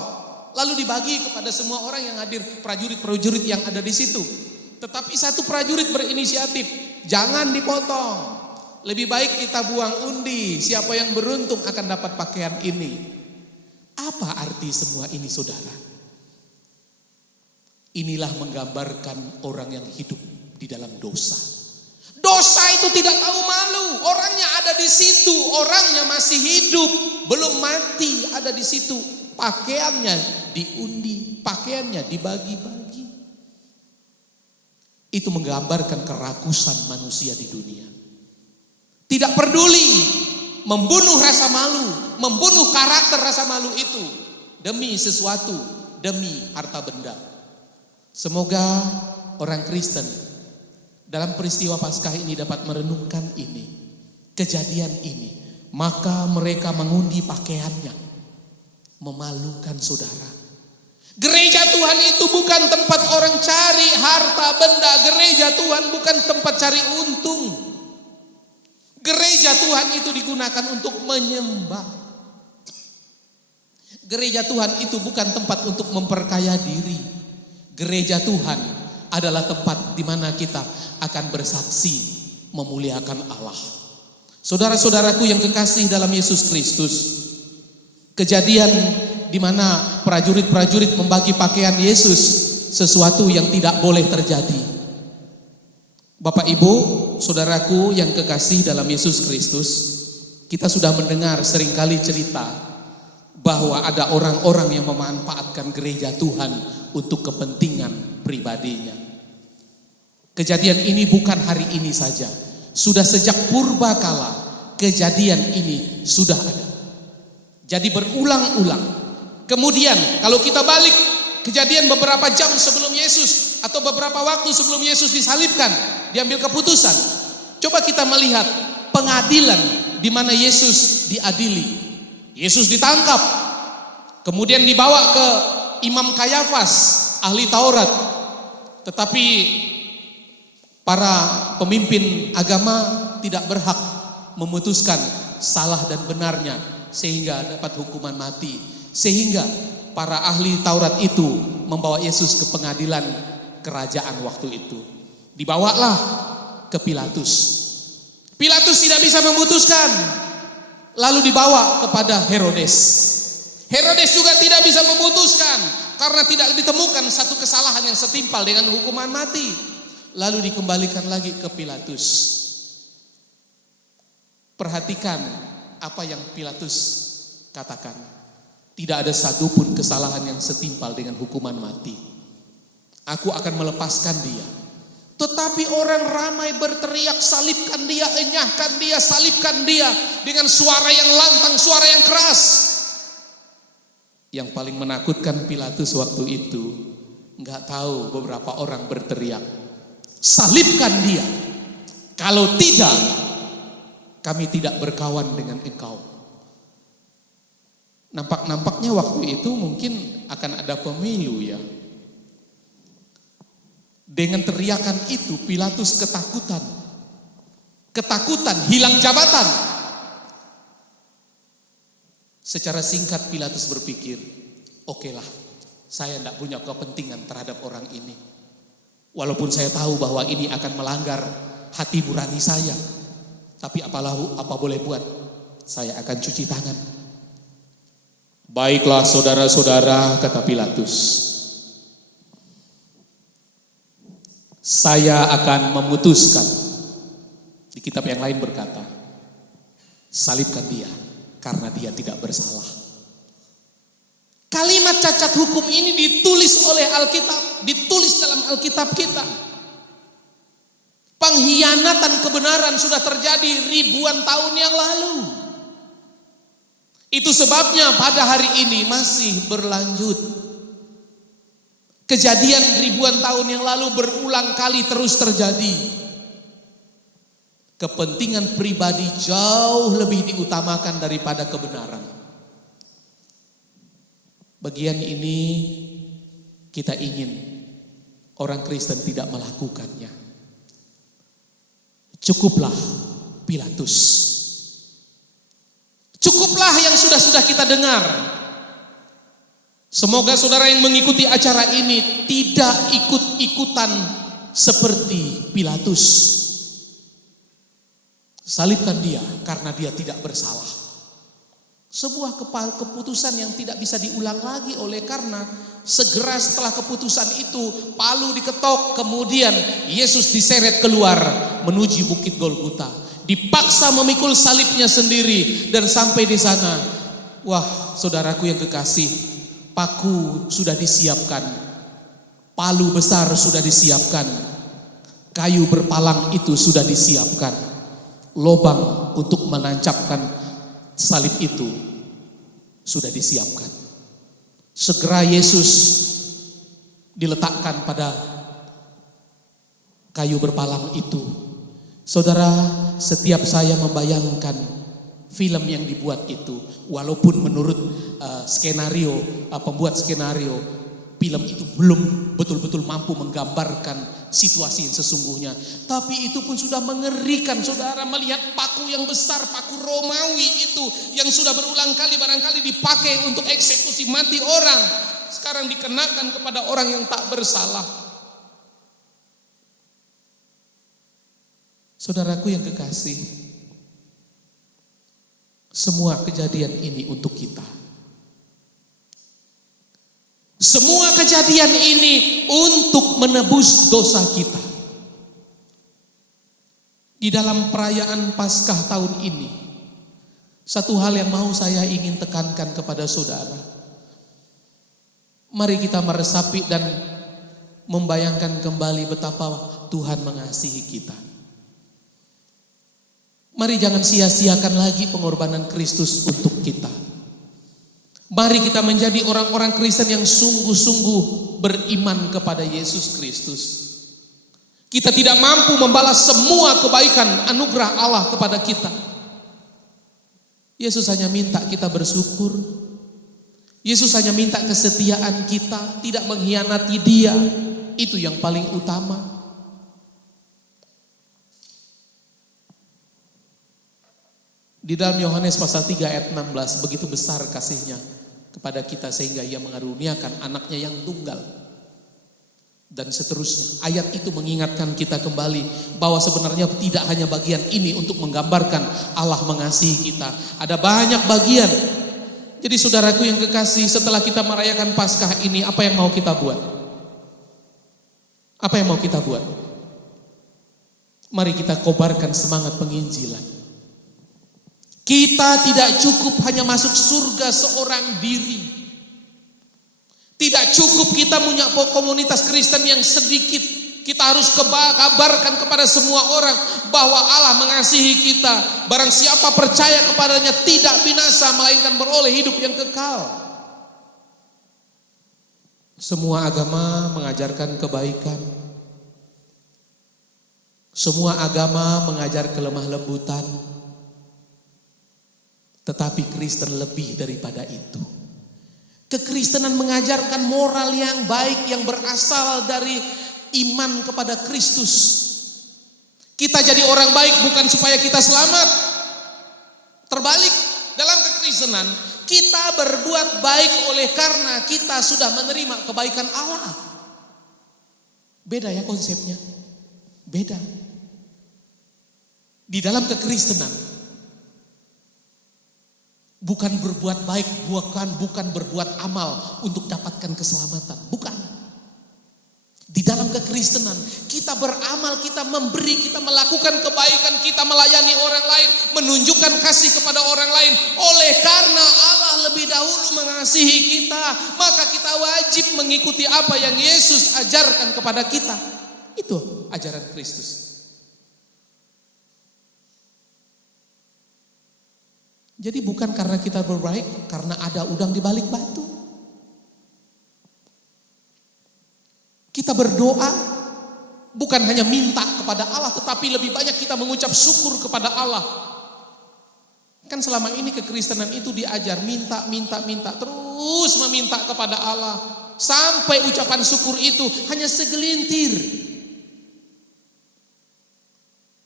lalu dibagi kepada semua orang yang hadir, prajurit-prajurit yang ada di situ. Tetapi satu prajurit berinisiatif, jangan dipotong. Lebih baik kita buang undi, siapa yang beruntung akan dapat pakaian ini. Apa arti semua ini, saudara? Inilah menggambarkan orang yang hidup di dalam dosa. Dosa itu tidak tahu malu, orangnya ada di situ, orangnya masih hidup, belum mati, ada di situ. Pakaiannya diundi, pakaiannya dibagi-bagi. Itu menggambarkan kerakusan manusia di dunia. Tidak peduli membunuh rasa malu, membunuh karakter rasa malu itu demi sesuatu, demi harta benda. Semoga orang Kristen dalam peristiwa Paskah ini dapat merenungkan ini, kejadian ini. Maka mereka mengundi pakaiannya. Memalukan, saudara. Gereja Tuhan itu bukan tempat orang cari harta benda. Gereja Tuhan bukan tempat cari untung. Gereja Tuhan itu digunakan untuk menyembah. Gereja Tuhan itu bukan tempat untuk memperkaya diri. Gereja Tuhan adalah tempat di mana kita akan bersaksi memuliakan Allah. Saudara-saudaraku yang kekasih dalam Yesus Kristus, kejadian di mana prajurit-prajurit membagi pakaian Yesus sesuatu yang tidak boleh terjadi. Bapak, Ibu, saudaraku yang kekasih dalam Yesus Kristus, kita sudah mendengar seringkali cerita bahwa ada orang-orang yang memanfaatkan gereja Tuhan untuk kepentingan pribadinya. Kejadian ini bukan hari ini saja. Sudah sejak purba kala kejadian ini sudah ada. Jadi berulang-ulang. Kemudian kalau kita balik kejadian beberapa jam sebelum Yesus atau beberapa waktu sebelum Yesus disalibkan, diambil keputusan. Coba kita melihat pengadilan di mana Yesus diadili. Yesus ditangkap, kemudian dibawa ke Imam Kayafas, ahli Taurat. Tetapi para pemimpin agama tidak berhak memutuskan salah dan benarnya sehingga dapat hukuman mati. Sehingga para ahli Taurat itu membawa Yesus ke pengadilan kerajaan waktu itu. Dibawalah ke Pilatus. Pilatus tidak bisa memutuskan. Lalu dibawa kepada Herodes. Herodes juga tidak bisa memutuskan karena tidak ditemukan satu kesalahan yang setimpal dengan hukuman mati. Lalu dikembalikan lagi ke Pilatus. Perhatikan apa yang Pilatus katakan. Tidak ada satupun kesalahan yang setimpal dengan hukuman mati. Aku akan melepaskan dia. Tetapi orang ramai berteriak, salibkan dia, enyahkan dia, salibkan dia, dengan suara yang lantang, suara yang keras. Yang paling menakutkan Pilatus waktu itu, nggak tahu beberapa orang berteriak, salibkan dia. Kalau tidak, kami tidak berkawan dengan engkau. Nampak-nampaknya waktu itu mungkin akan ada pemilu ya. Dengan teriakan itu Pilatus ketakutan. Ketakutan, hilang jabatan. Secara singkat Pilatus berpikir, okelah, saya tidak punya kepentingan terhadap orang ini. Walaupun saya tahu bahwa ini akan melanggar hati nurani saya. Tapi apa boleh buat, saya akan cuci tangan. Baiklah saudara-saudara, kata Pilatus. Saya akan memutuskan. Di kitab yang lain berkata, salibkan dia karena dia tidak bersalah. Kalimat cacat hukum ini ditulis oleh Alkitab, ditulis dalam Alkitab kita. Pengkhianatan kebenaran sudah terjadi ribuan tahun yang lalu. Itu sebabnya pada hari ini masih berlanjut. Kejadian ribuan tahun yang lalu berulang kali terus terjadi. Kepentingan pribadi jauh lebih diutamakan daripada kebenaran. Bagian ini kita ingin orang Kristen tidak melakukannya. Cukuplah Pilatus. Cukuplah yang sudah kita dengar. Semoga saudara yang mengikuti acara ini tidak ikut-ikutan seperti Pilatus. Salibkan dia karena dia tidak bersalah. Sebuah keputusan yang tidak bisa diulang lagi, oleh karena segera setelah keputusan itu palu diketok, kemudian Yesus diseret keluar menuju Bukit Golgota. Dipaksa memikul salibnya sendiri dan sampai di sana, wah saudaraku yang kekasih, paku sudah disiapkan, palu besar sudah disiapkan, kayu berpalang itu sudah disiapkan, lubang untuk menancapkan salib itu sudah disiapkan. Segera Yesus diletakkan pada kayu berpalang itu. Saudara, setiap saya membayangkan film yang dibuat itu, walaupun menurut pembuat skenario, film itu belum betul-betul mampu menggambarkan situasi yang sesungguhnya. Tapi itu pun sudah mengerikan, saudara, melihat paku yang besar, paku Romawi itu yang sudah berulang kali barangkali dipakai untuk eksekusi mati orang, sekarang dikenakan kepada orang yang tak bersalah. Saudaraku yang kekasih, semua kejadian ini untuk kita. Semua kejadian ini untuk menebus dosa kita. Di dalam perayaan Paskah tahun ini, satu hal yang mau saya ingin tekankan kepada saudara. Mari kita meresapi dan membayangkan kembali betapa Tuhan mengasihi kita. Mari jangan sia-siakan lagi pengorbanan Kristus untuk kita. Mari kita menjadi orang-orang Kristen yang sungguh-sungguh beriman kepada Yesus Kristus. Kita tidak mampu membalas semua kebaikan anugerah Allah kepada kita. Yesus hanya minta kita bersyukur. Yesus hanya minta kesetiaan kita, tidak mengkhianati Dia. Itu yang paling utama. Di dalam Yohanes pasal 3 ayat 16, begitu besar kasihnya kepada kita sehingga Ia mengaruniakan anaknya yang tunggal. Dan seterusnya. Ayat itu mengingatkan kita kembali bahwa sebenarnya tidak hanya bagian ini untuk menggambarkan Allah mengasihi kita. Ada banyak bagian. Jadi saudaraku yang kekasih, setelah kita merayakan Paskah ini, apa yang mau kita buat? Apa yang mau kita buat? Mari kita kobarkan semangat penginjilan. Kita tidak cukup hanya masuk surga seorang diri. Tidak cukup kita punya komunitas Kristen yang sedikit. Kita harus kabarkan kepada semua orang bahwa Allah mengasihi kita. Barang siapa percaya kepadanya tidak binasa, melainkan beroleh hidup yang kekal. Semua agama mengajarkan kebaikan. Semua agama mengajar kelemah lembutan. Tetapi Kristen lebih daripada itu. Kekristenan mengajarkan moral yang baik yang berasal dari iman kepada Kristus. Kita jadi orang baik bukan supaya kita selamat. Terbalik, dalam kekristenan kita berbuat baik oleh karena kita sudah menerima kebaikan Allah. Beda ya konsepnya. Beda. Di dalam kekristenan bukan berbuat baik, bukan berbuat amal untuk dapatkan keselamatan. Bukan. Di dalam kekristenan kita beramal, kita memberi, kita melakukan kebaikan, kita melayani orang lain, menunjukkan kasih kepada orang lain. Oleh karena Allah lebih dahulu mengasihi kita, maka kita wajib mengikuti apa yang Yesus ajarkan kepada kita. Itu ajaran Kristus. Jadi bukan karena kita berbaik, karena ada udang di balik batu. Kita berdoa bukan hanya minta kepada Allah, tetapi lebih banyak kita mengucap syukur kepada Allah. Kan selama ini kekristenan itu diajar minta, terus meminta kepada Allah. Sampai ucapan syukur itu hanya segelintir.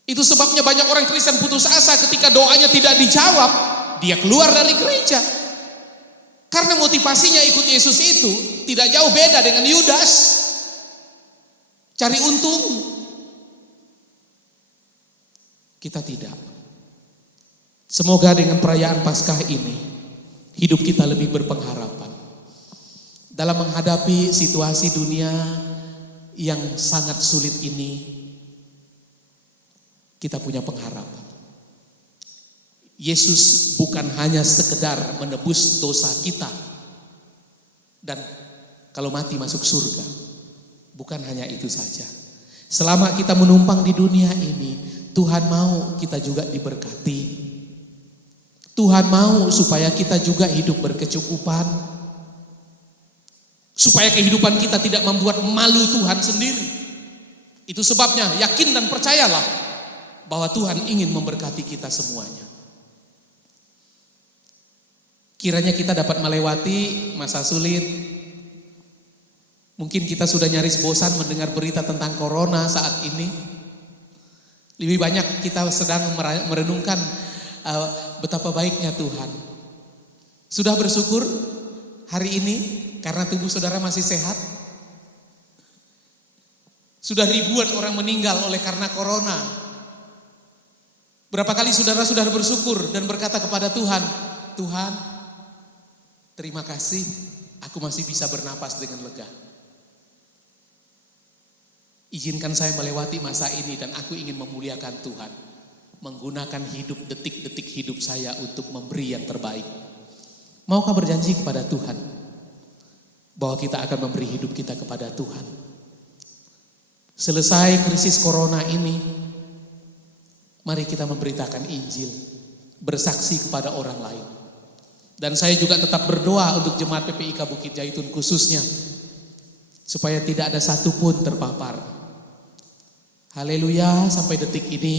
Itu sebabnya banyak orang Kristen putus asa ketika doanya tidak dijawab. Dia keluar dari gereja. Karena motivasinya ikut Yesus itu tidak jauh beda dengan Yudas. Cari untung. Kita tidak. Semoga dengan perayaan Paskah ini hidup kita lebih berpengharapan. Dalam menghadapi situasi dunia yang sangat sulit ini, kita punya pengharapan. Yesus bukan hanya sekedar menebus dosa kita dan kalau mati masuk surga. Bukan hanya itu saja. Selama kita menumpang di dunia ini, Tuhan mau kita juga diberkati. Tuhan mau supaya kita juga hidup berkecukupan. Supaya kehidupan kita tidak membuat malu Tuhan sendiri. Itu sebabnya yakin dan percayalah bahwa Tuhan ingin memberkati kita semuanya. Kiranya kita dapat melewati masa sulit. Mungkin kita sudah nyaris bosan mendengar berita tentang corona saat ini. Lebih banyak kita sedang merenungkan betapa baiknya Tuhan. Sudah bersyukur hari ini karena tubuh saudara masih sehat? Sudah ribuan orang meninggal oleh karena corona. Berapa kali saudara sudah bersyukur dan berkata kepada Tuhan, Tuhan, terima kasih, aku masih bisa bernapas dengan lega. Izinkan saya melewati masa ini dan aku ingin memuliakan Tuhan. Menggunakan detik-detik hidup saya untuk memberi yang terbaik. Maukah berjanji kepada Tuhan bahwa kita akan memberi hidup kita kepada Tuhan? Selesai krisis corona ini, Mari kita memberitakan Injil, bersaksi kepada orang lain. Dan saya juga tetap berdoa untuk jemaat PPIK Bukit Jaitun khususnya, supaya tidak ada satupun terpapar. Haleluya, sampai detik ini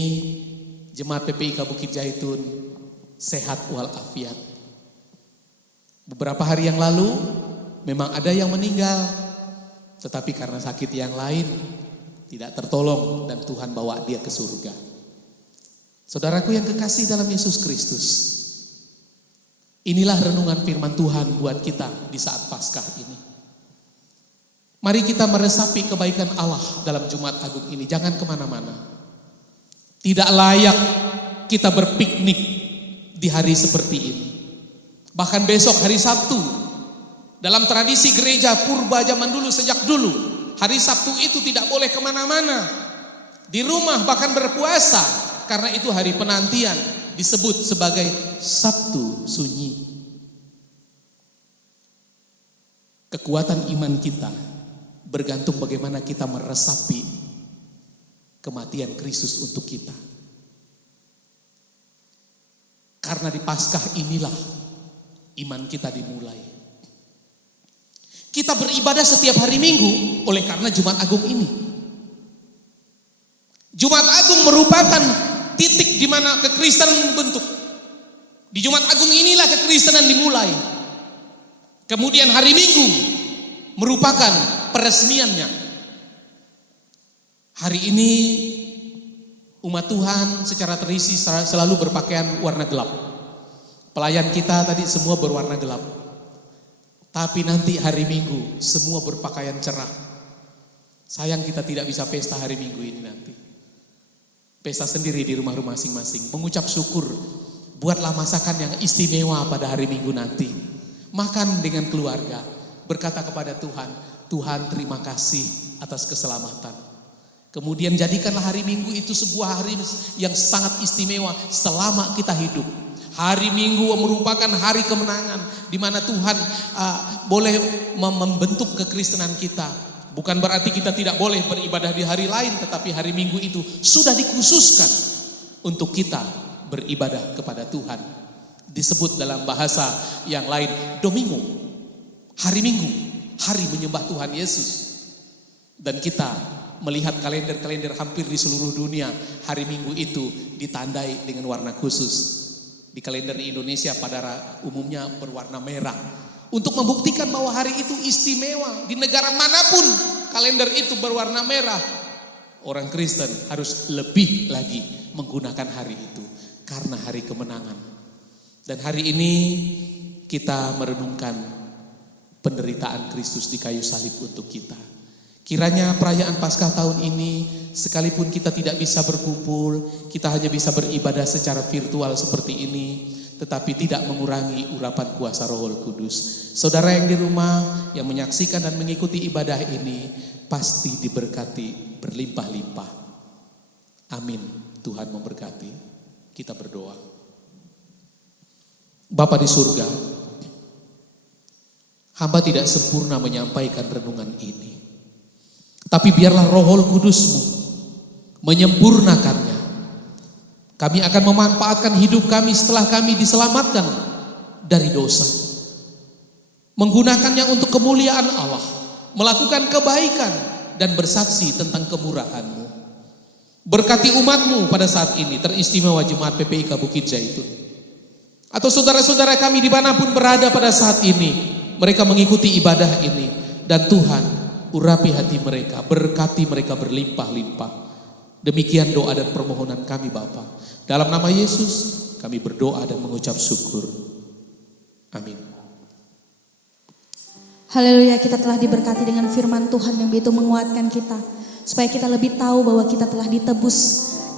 jemaat PPIK Bukit Jaitun sehat walafiat. Beberapa hari yang lalu memang ada yang meninggal, tetapi karena sakit yang lain tidak tertolong dan Tuhan bawa dia ke surga. Saudaraku yang kekasih dalam Yesus Kristus, inilah renungan firman Tuhan buat kita di saat Paskah ini. Mari kita meresapi kebaikan Allah dalam Jumat Agung ini. Jangan kemana-mana. Tidak layak kita berpiknik di hari seperti ini. Bahkan besok hari Sabtu, dalam tradisi gereja purba zaman dulu, sejak dulu, hari Sabtu itu tidak boleh kemana-mana. Di rumah bahkan berpuasa. Karena itu hari penantian, disebut sebagai Sabtu Sunyi. Kekuatan iman kita bergantung bagaimana kita meresapi kematian Kristus untuk kita. Karena di Paskah inilah iman kita dimulai. Kita beribadah setiap hari Minggu oleh karena Jumat Agung ini. Jumat Agung merupakan titik di mana kekristenan dibentuk. Di Jumat Agung inilah kekristenan dimulai. Kemudian hari Minggu merupakan peresmiannya. Hari ini umat Tuhan secara tradisi selalu berpakaian warna gelap. Pelayan kita tadi semua berwarna gelap. Tapi nanti hari Minggu semua berpakaian cerah. Sayang kita tidak bisa pesta hari Minggu ini nanti. Pesta sendiri di rumah-rumah masing-masing. Mengucap syukur, buatlah masakan yang istimewa pada hari Minggu nanti. Makan dengan keluarga, berkata kepada Tuhan, Tuhan terima kasih atas keselamatan. Kemudian jadikanlah hari Minggu itu sebuah hari yang sangat istimewa selama kita hidup. Hari Minggu merupakan hari kemenangan di mana Tuhan boleh membentuk kekristenan kita. Bukan berarti kita tidak boleh beribadah di hari lain, tetapi hari Minggu itu sudah dikhususkan untuk kita beribadah kepada Tuhan. Disebut dalam bahasa yang lain Domingo, hari Minggu, hari menyembah Tuhan Yesus. Dan kita melihat kalender-kalender hampir di seluruh dunia, hari Minggu itu ditandai dengan warna khusus. Di kalender Indonesia pada umumnya berwarna merah. Untuk membuktikan bahwa hari itu istimewa. Di negara manapun kalender itu berwarna merah. Orang Kristen harus lebih lagi menggunakan hari itu. Karena hari kemenangan. Dan hari ini kita merenungkan penderitaan Kristus di kayu salib untuk kita. Kiranya perayaan Paskah tahun ini, sekalipun kita tidak bisa berkumpul, kita hanya bisa beribadah secara virtual seperti ini, tetapi tidak mengurangi urapan kuasa Roh Kudus. Saudara yang di rumah, yang menyaksikan dan mengikuti ibadah ini, pasti diberkati berlimpah-limpah. Amin. Tuhan memberkati. Kita berdoa. Bapa di surga, hamba tidak sempurna menyampaikan renungan ini. Tapi biarlah Roh Kudus-Mu menyempurnakannya. Kami akan memanfaatkan hidup kami setelah kami diselamatkan dari dosa. Menggunakannya untuk kemuliaan Allah. Melakukan kebaikan dan bersaksi tentang kemurahan-Mu. Berkati umat-Mu pada saat ini, teristimewa Jemaat PPIK Bukit Jaitun. Atau saudara-saudara kami dimanapun berada pada saat ini. Mereka mengikuti ibadah ini. Dan Tuhan, urapi hati mereka, berkati mereka berlimpah-limpah. Demikian doa dan permohonan kami Bapa. Dalam nama Yesus kami berdoa dan mengucap syukur. Amin. Haleluya, kita telah diberkati dengan firman Tuhan yang begitu menguatkan kita. Supaya kita lebih tahu bahwa kita telah ditebus,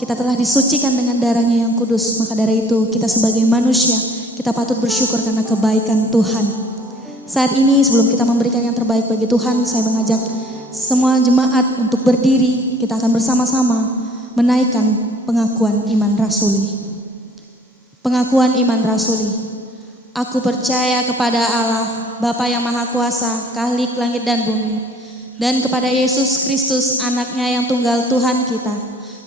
kita telah disucikan dengan darahnya yang kudus. Maka dari itu kita sebagai manusia, kita patut bersyukur karena kebaikan Tuhan. Saat ini sebelum kita memberikan yang terbaik bagi Tuhan, saya mengajak semua jemaat untuk berdiri. Kita akan bersama-sama menaikkan pengakuan iman rasuli. Pengakuan iman rasuli. Aku percaya kepada Allah, Bapa yang Maha Kuasa, Khalik langit dan bumi, dan kepada Yesus Kristus, anaknya yang tunggal Tuhan kita,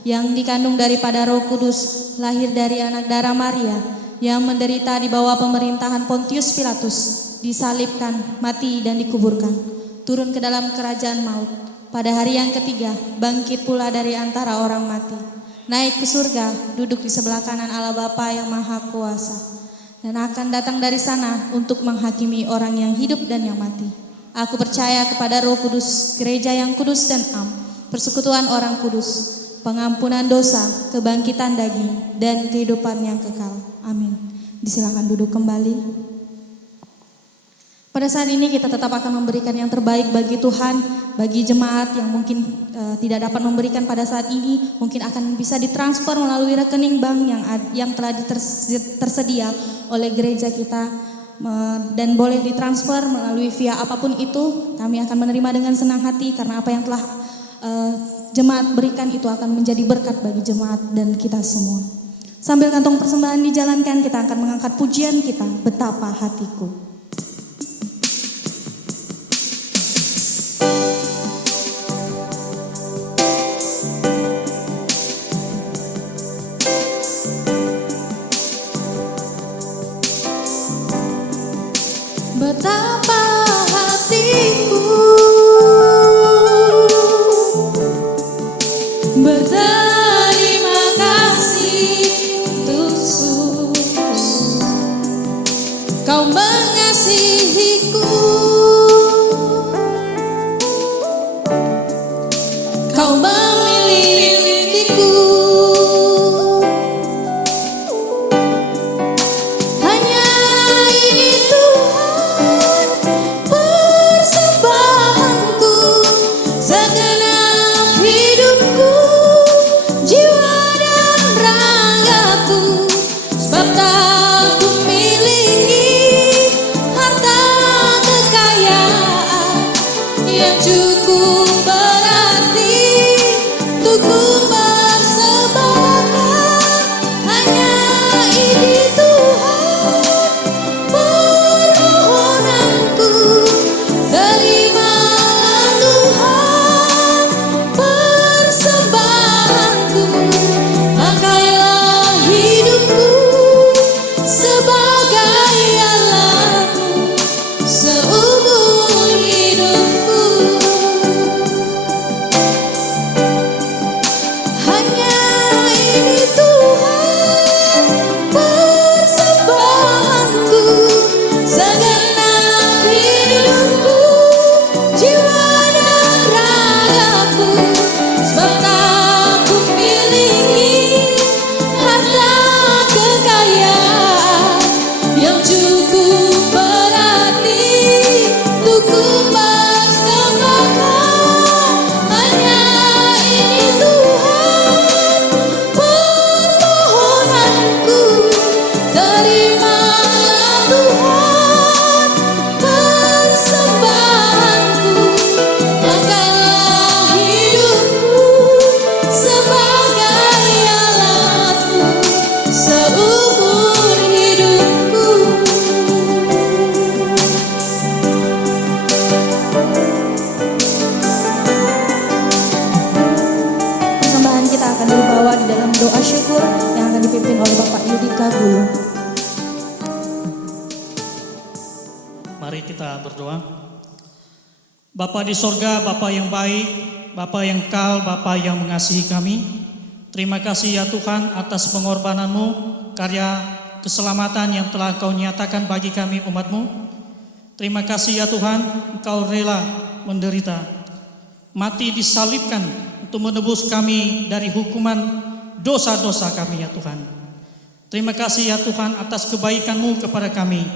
yang dikandung daripada Roh Kudus, lahir dari anak darah Maria, yang menderita di bawah pemerintahan Pontius Pilatus, disalibkan, mati dan dikuburkan, turun ke dalam kerajaan maut. Pada hari yang ketiga, bangkit pula dari antara orang mati, naik ke surga, duduk di sebelah kanan Allah Bapa yang Maha Kuasa, dan akan datang dari sana untuk menghakimi orang yang hidup dan yang mati. Aku percaya kepada Roh Kudus, gereja yang kudus dan am, persekutuan orang kudus, pengampunan dosa, kebangkitan daging, dan kehidupan yang kekal. Amin. Disilakan duduk kembali. Pada saat ini kita tetap akan memberikan yang terbaik bagi Tuhan, bagi jemaat yang mungkin tidak dapat memberikan pada saat ini, mungkin akan bisa ditransfer melalui rekening bank yang telah tersedia oleh gereja kita, dan boleh ditransfer melalui via apapun itu. Kami akan menerima dengan senang hati karena apa yang telah jemaat berikan itu akan menjadi berkat bagi jemaat dan kita semua. Sambil kantong persembahan dijalankan, kita akan mengangkat pujian kita, Betapa Hatiku. Betapa hatiku berterima kasih untuk Yesus. Kau mengasihiku, Kau memilikiku. Hanya ini Tuhan persembahanku, segenap hidupku, jiwa dan ragaku. Sebab tak ku miliki harta kekayaan yang cukup berarti untuk ku persembahkan. Hanya ini Tuhan permohonanku, terimalah Tuhan persembahanku. Pakailah hidupku sebagai alatmu seumur hidupku. Hanya ini Tuhan persembahanku, segenap hidupku, jiwa dan ragaku. Sebab tak ku miliki harta kekayaan yang cukup berarti untuk ku persembahkan. Hanya ini Tuhan permohonanku, terimalah Tuhan persembahanku. Pakailah hidupku sebagai alatmu seumur hidupku. Persembahan kita akan dibawa di dalam doa syukur yang akan dipimpin oleh Bapak Yudika Gulu. Mari kita berdoa. Bapa di sorga, Bapa yang baik, Bapa yang kekal, Bapa yang mengasihi kami. Terima kasih ya Tuhan atas pengorbanan-Mu, karya keselamatan yang telah Engkau nyatakan bagi kami umat-Mu. Terima kasih ya Tuhan, Engkau rela menderita, mati disalibkan untuk menebus kami dari hukuman dosa-dosa kami ya Tuhan. Terima kasih ya Tuhan atas kebaikan-Mu kepada kami.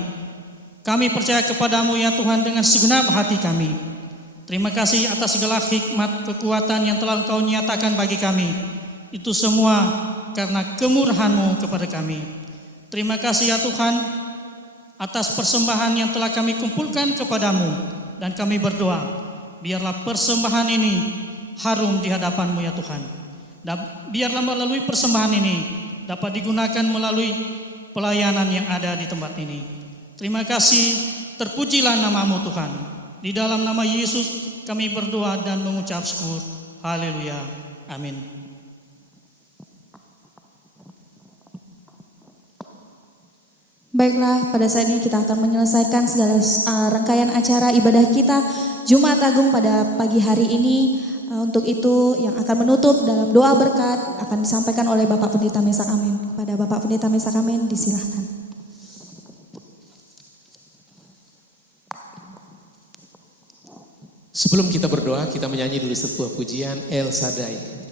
Kami percaya kepadamu ya Tuhan dengan segenap hati kami. Terima kasih atas segala hikmat kekuatan yang telah Engkau nyatakan bagi kami. Itu semua karena kemurahan-Mu kepada kami. Terima kasih ya Tuhan atas persembahan yang telah kami kumpulkan kepadamu. Dan kami berdoa, biarlah persembahan ini harum di hadapan-Mu ya Tuhan. Dan biarlah melalui persembahan ini dapat digunakan melalui pelayanan yang ada di tempat ini. Terima kasih, terpujilah nama-Mu Tuhan. Di dalam nama Yesus kami berdoa dan mengucap syukur. Haleluya. Amin. Baiklah, pada saat ini kita akan menyelesaikan segala rangkaian acara ibadah kita Jumat Agung pada pagi hari ini. Untuk itu yang akan menutup dalam doa berkat akan disampaikan oleh Bapak Pendeta Mesak Amin. Kepada Bapak Pendeta Mesak Amin disilahkan. Sebelum kita berdoa, kita menyanyi dulu sebuah pujian El Shaddai.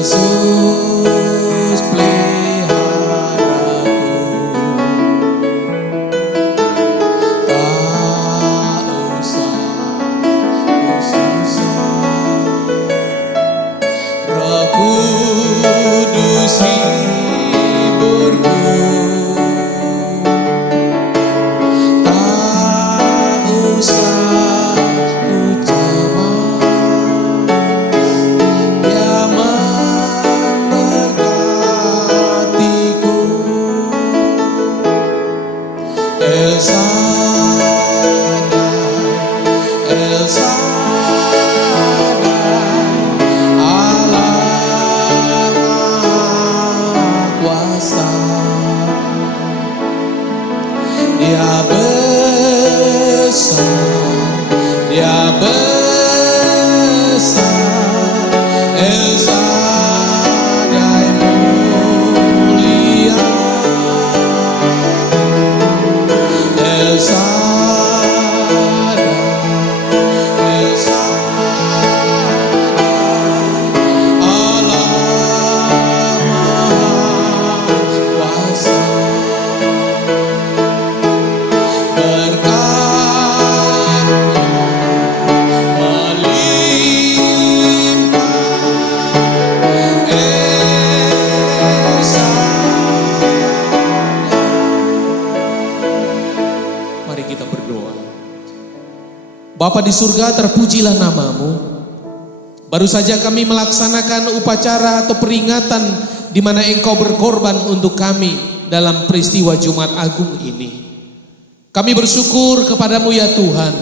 Yesus peliharaku, tak usah ku susah. Roh Kudus hiburku, tak usah ku cemas. Dia memberkatiku. El Shaddai, El Shaddai, Allah Maha Kuasa. Dia besar, Dia besar. El Shaddai mulia, El Shaddai, El Shaddai, Allah Maha Kuasa. Berkat-Nya melimpah, El Shaddai. Mari kita berdoa. Bapa di surga, terpujilah namamu. Baru saja kami melaksanakan upacara atau peringatan di mana Engkau berkorban untuk kami dalam peristiwa Jumat Agung ini. Kami bersyukur kepadamu ya Tuhan.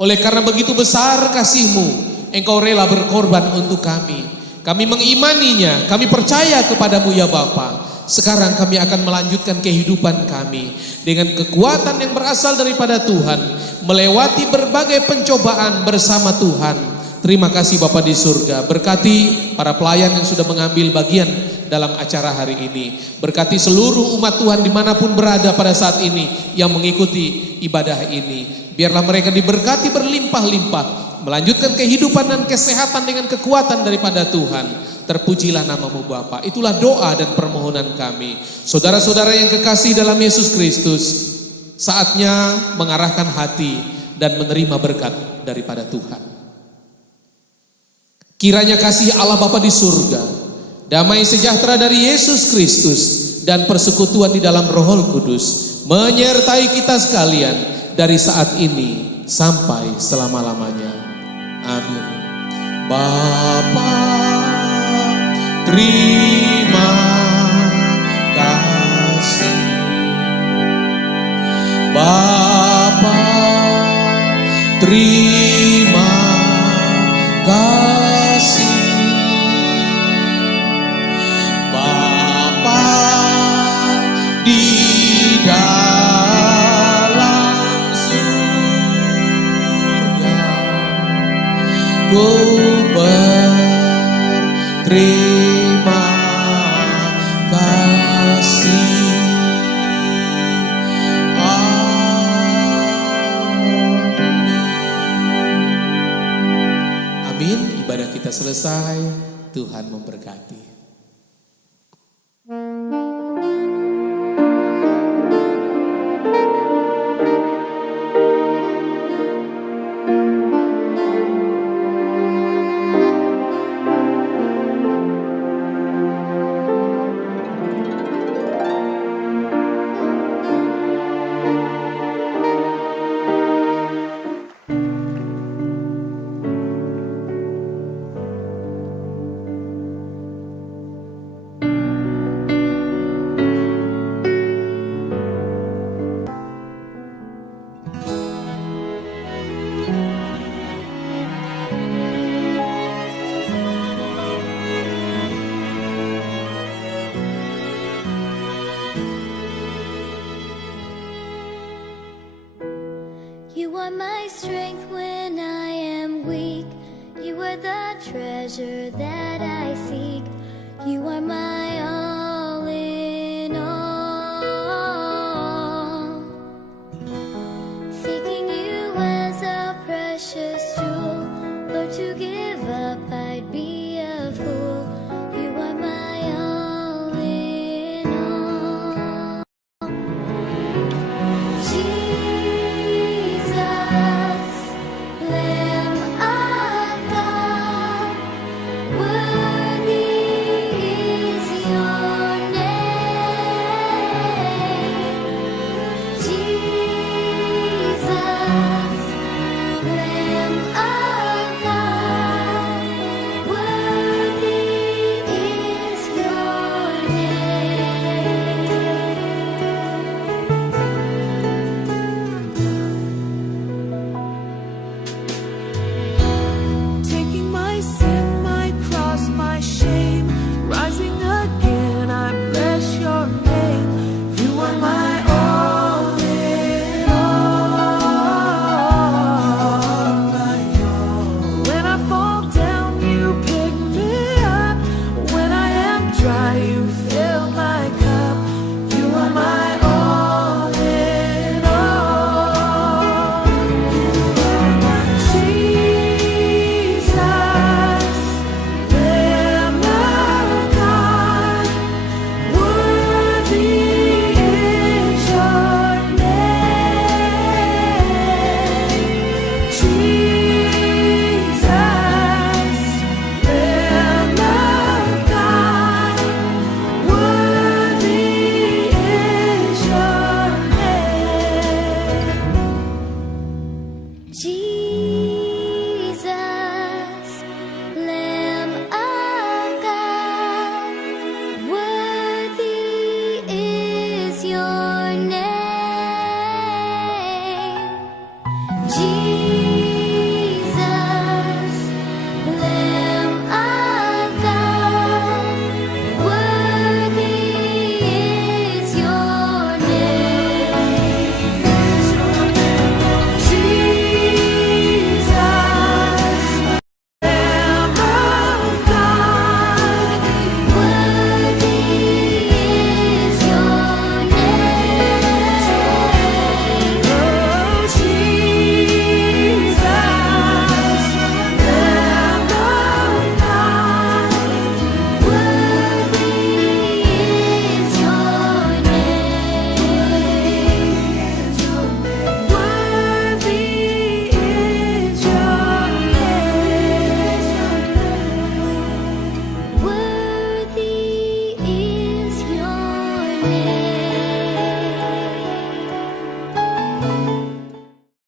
Oleh karena begitu besar kasih-Mu, Engkau rela berkorban untuk kami. Kami mengimaninya, kami percaya kepadamu ya Bapa. Sekarang kami akan melanjutkan kehidupan kami dengan kekuatan yang berasal daripada Tuhan, melewati berbagai pencobaan bersama Tuhan. Terima kasih Bapa di surga. Berkati para pelayan yang sudah mengambil bagian dalam acara hari ini. Berkati seluruh umat Tuhan dimanapun berada pada saat ini yang mengikuti ibadah ini. Biarlah mereka diberkati berlimpah-limpah, melanjutkan kehidupan dan kesehatan dengan kekuatan daripada Tuhan. Terpujilah namamu Bapa. Itulah doa dan permohonan kami. Saudara-saudara yang kekasih dalam Yesus Kristus, saatnya mengarahkan hati dan menerima berkat daripada Tuhan. Kiranya kasih Allah Bapa di surga, damai sejahtera dari Yesus Kristus, dan persekutuan di dalam Roh Kudus menyertai kita sekalian dari saat ini sampai selama-lamanya. Amin. Bapa, terima kasih. Bapa, terima kasih. Bapa di dalam surga, ku berterima kasih. Amin. memberkati. You are my strength when I am weak. You are the treasure that I seek.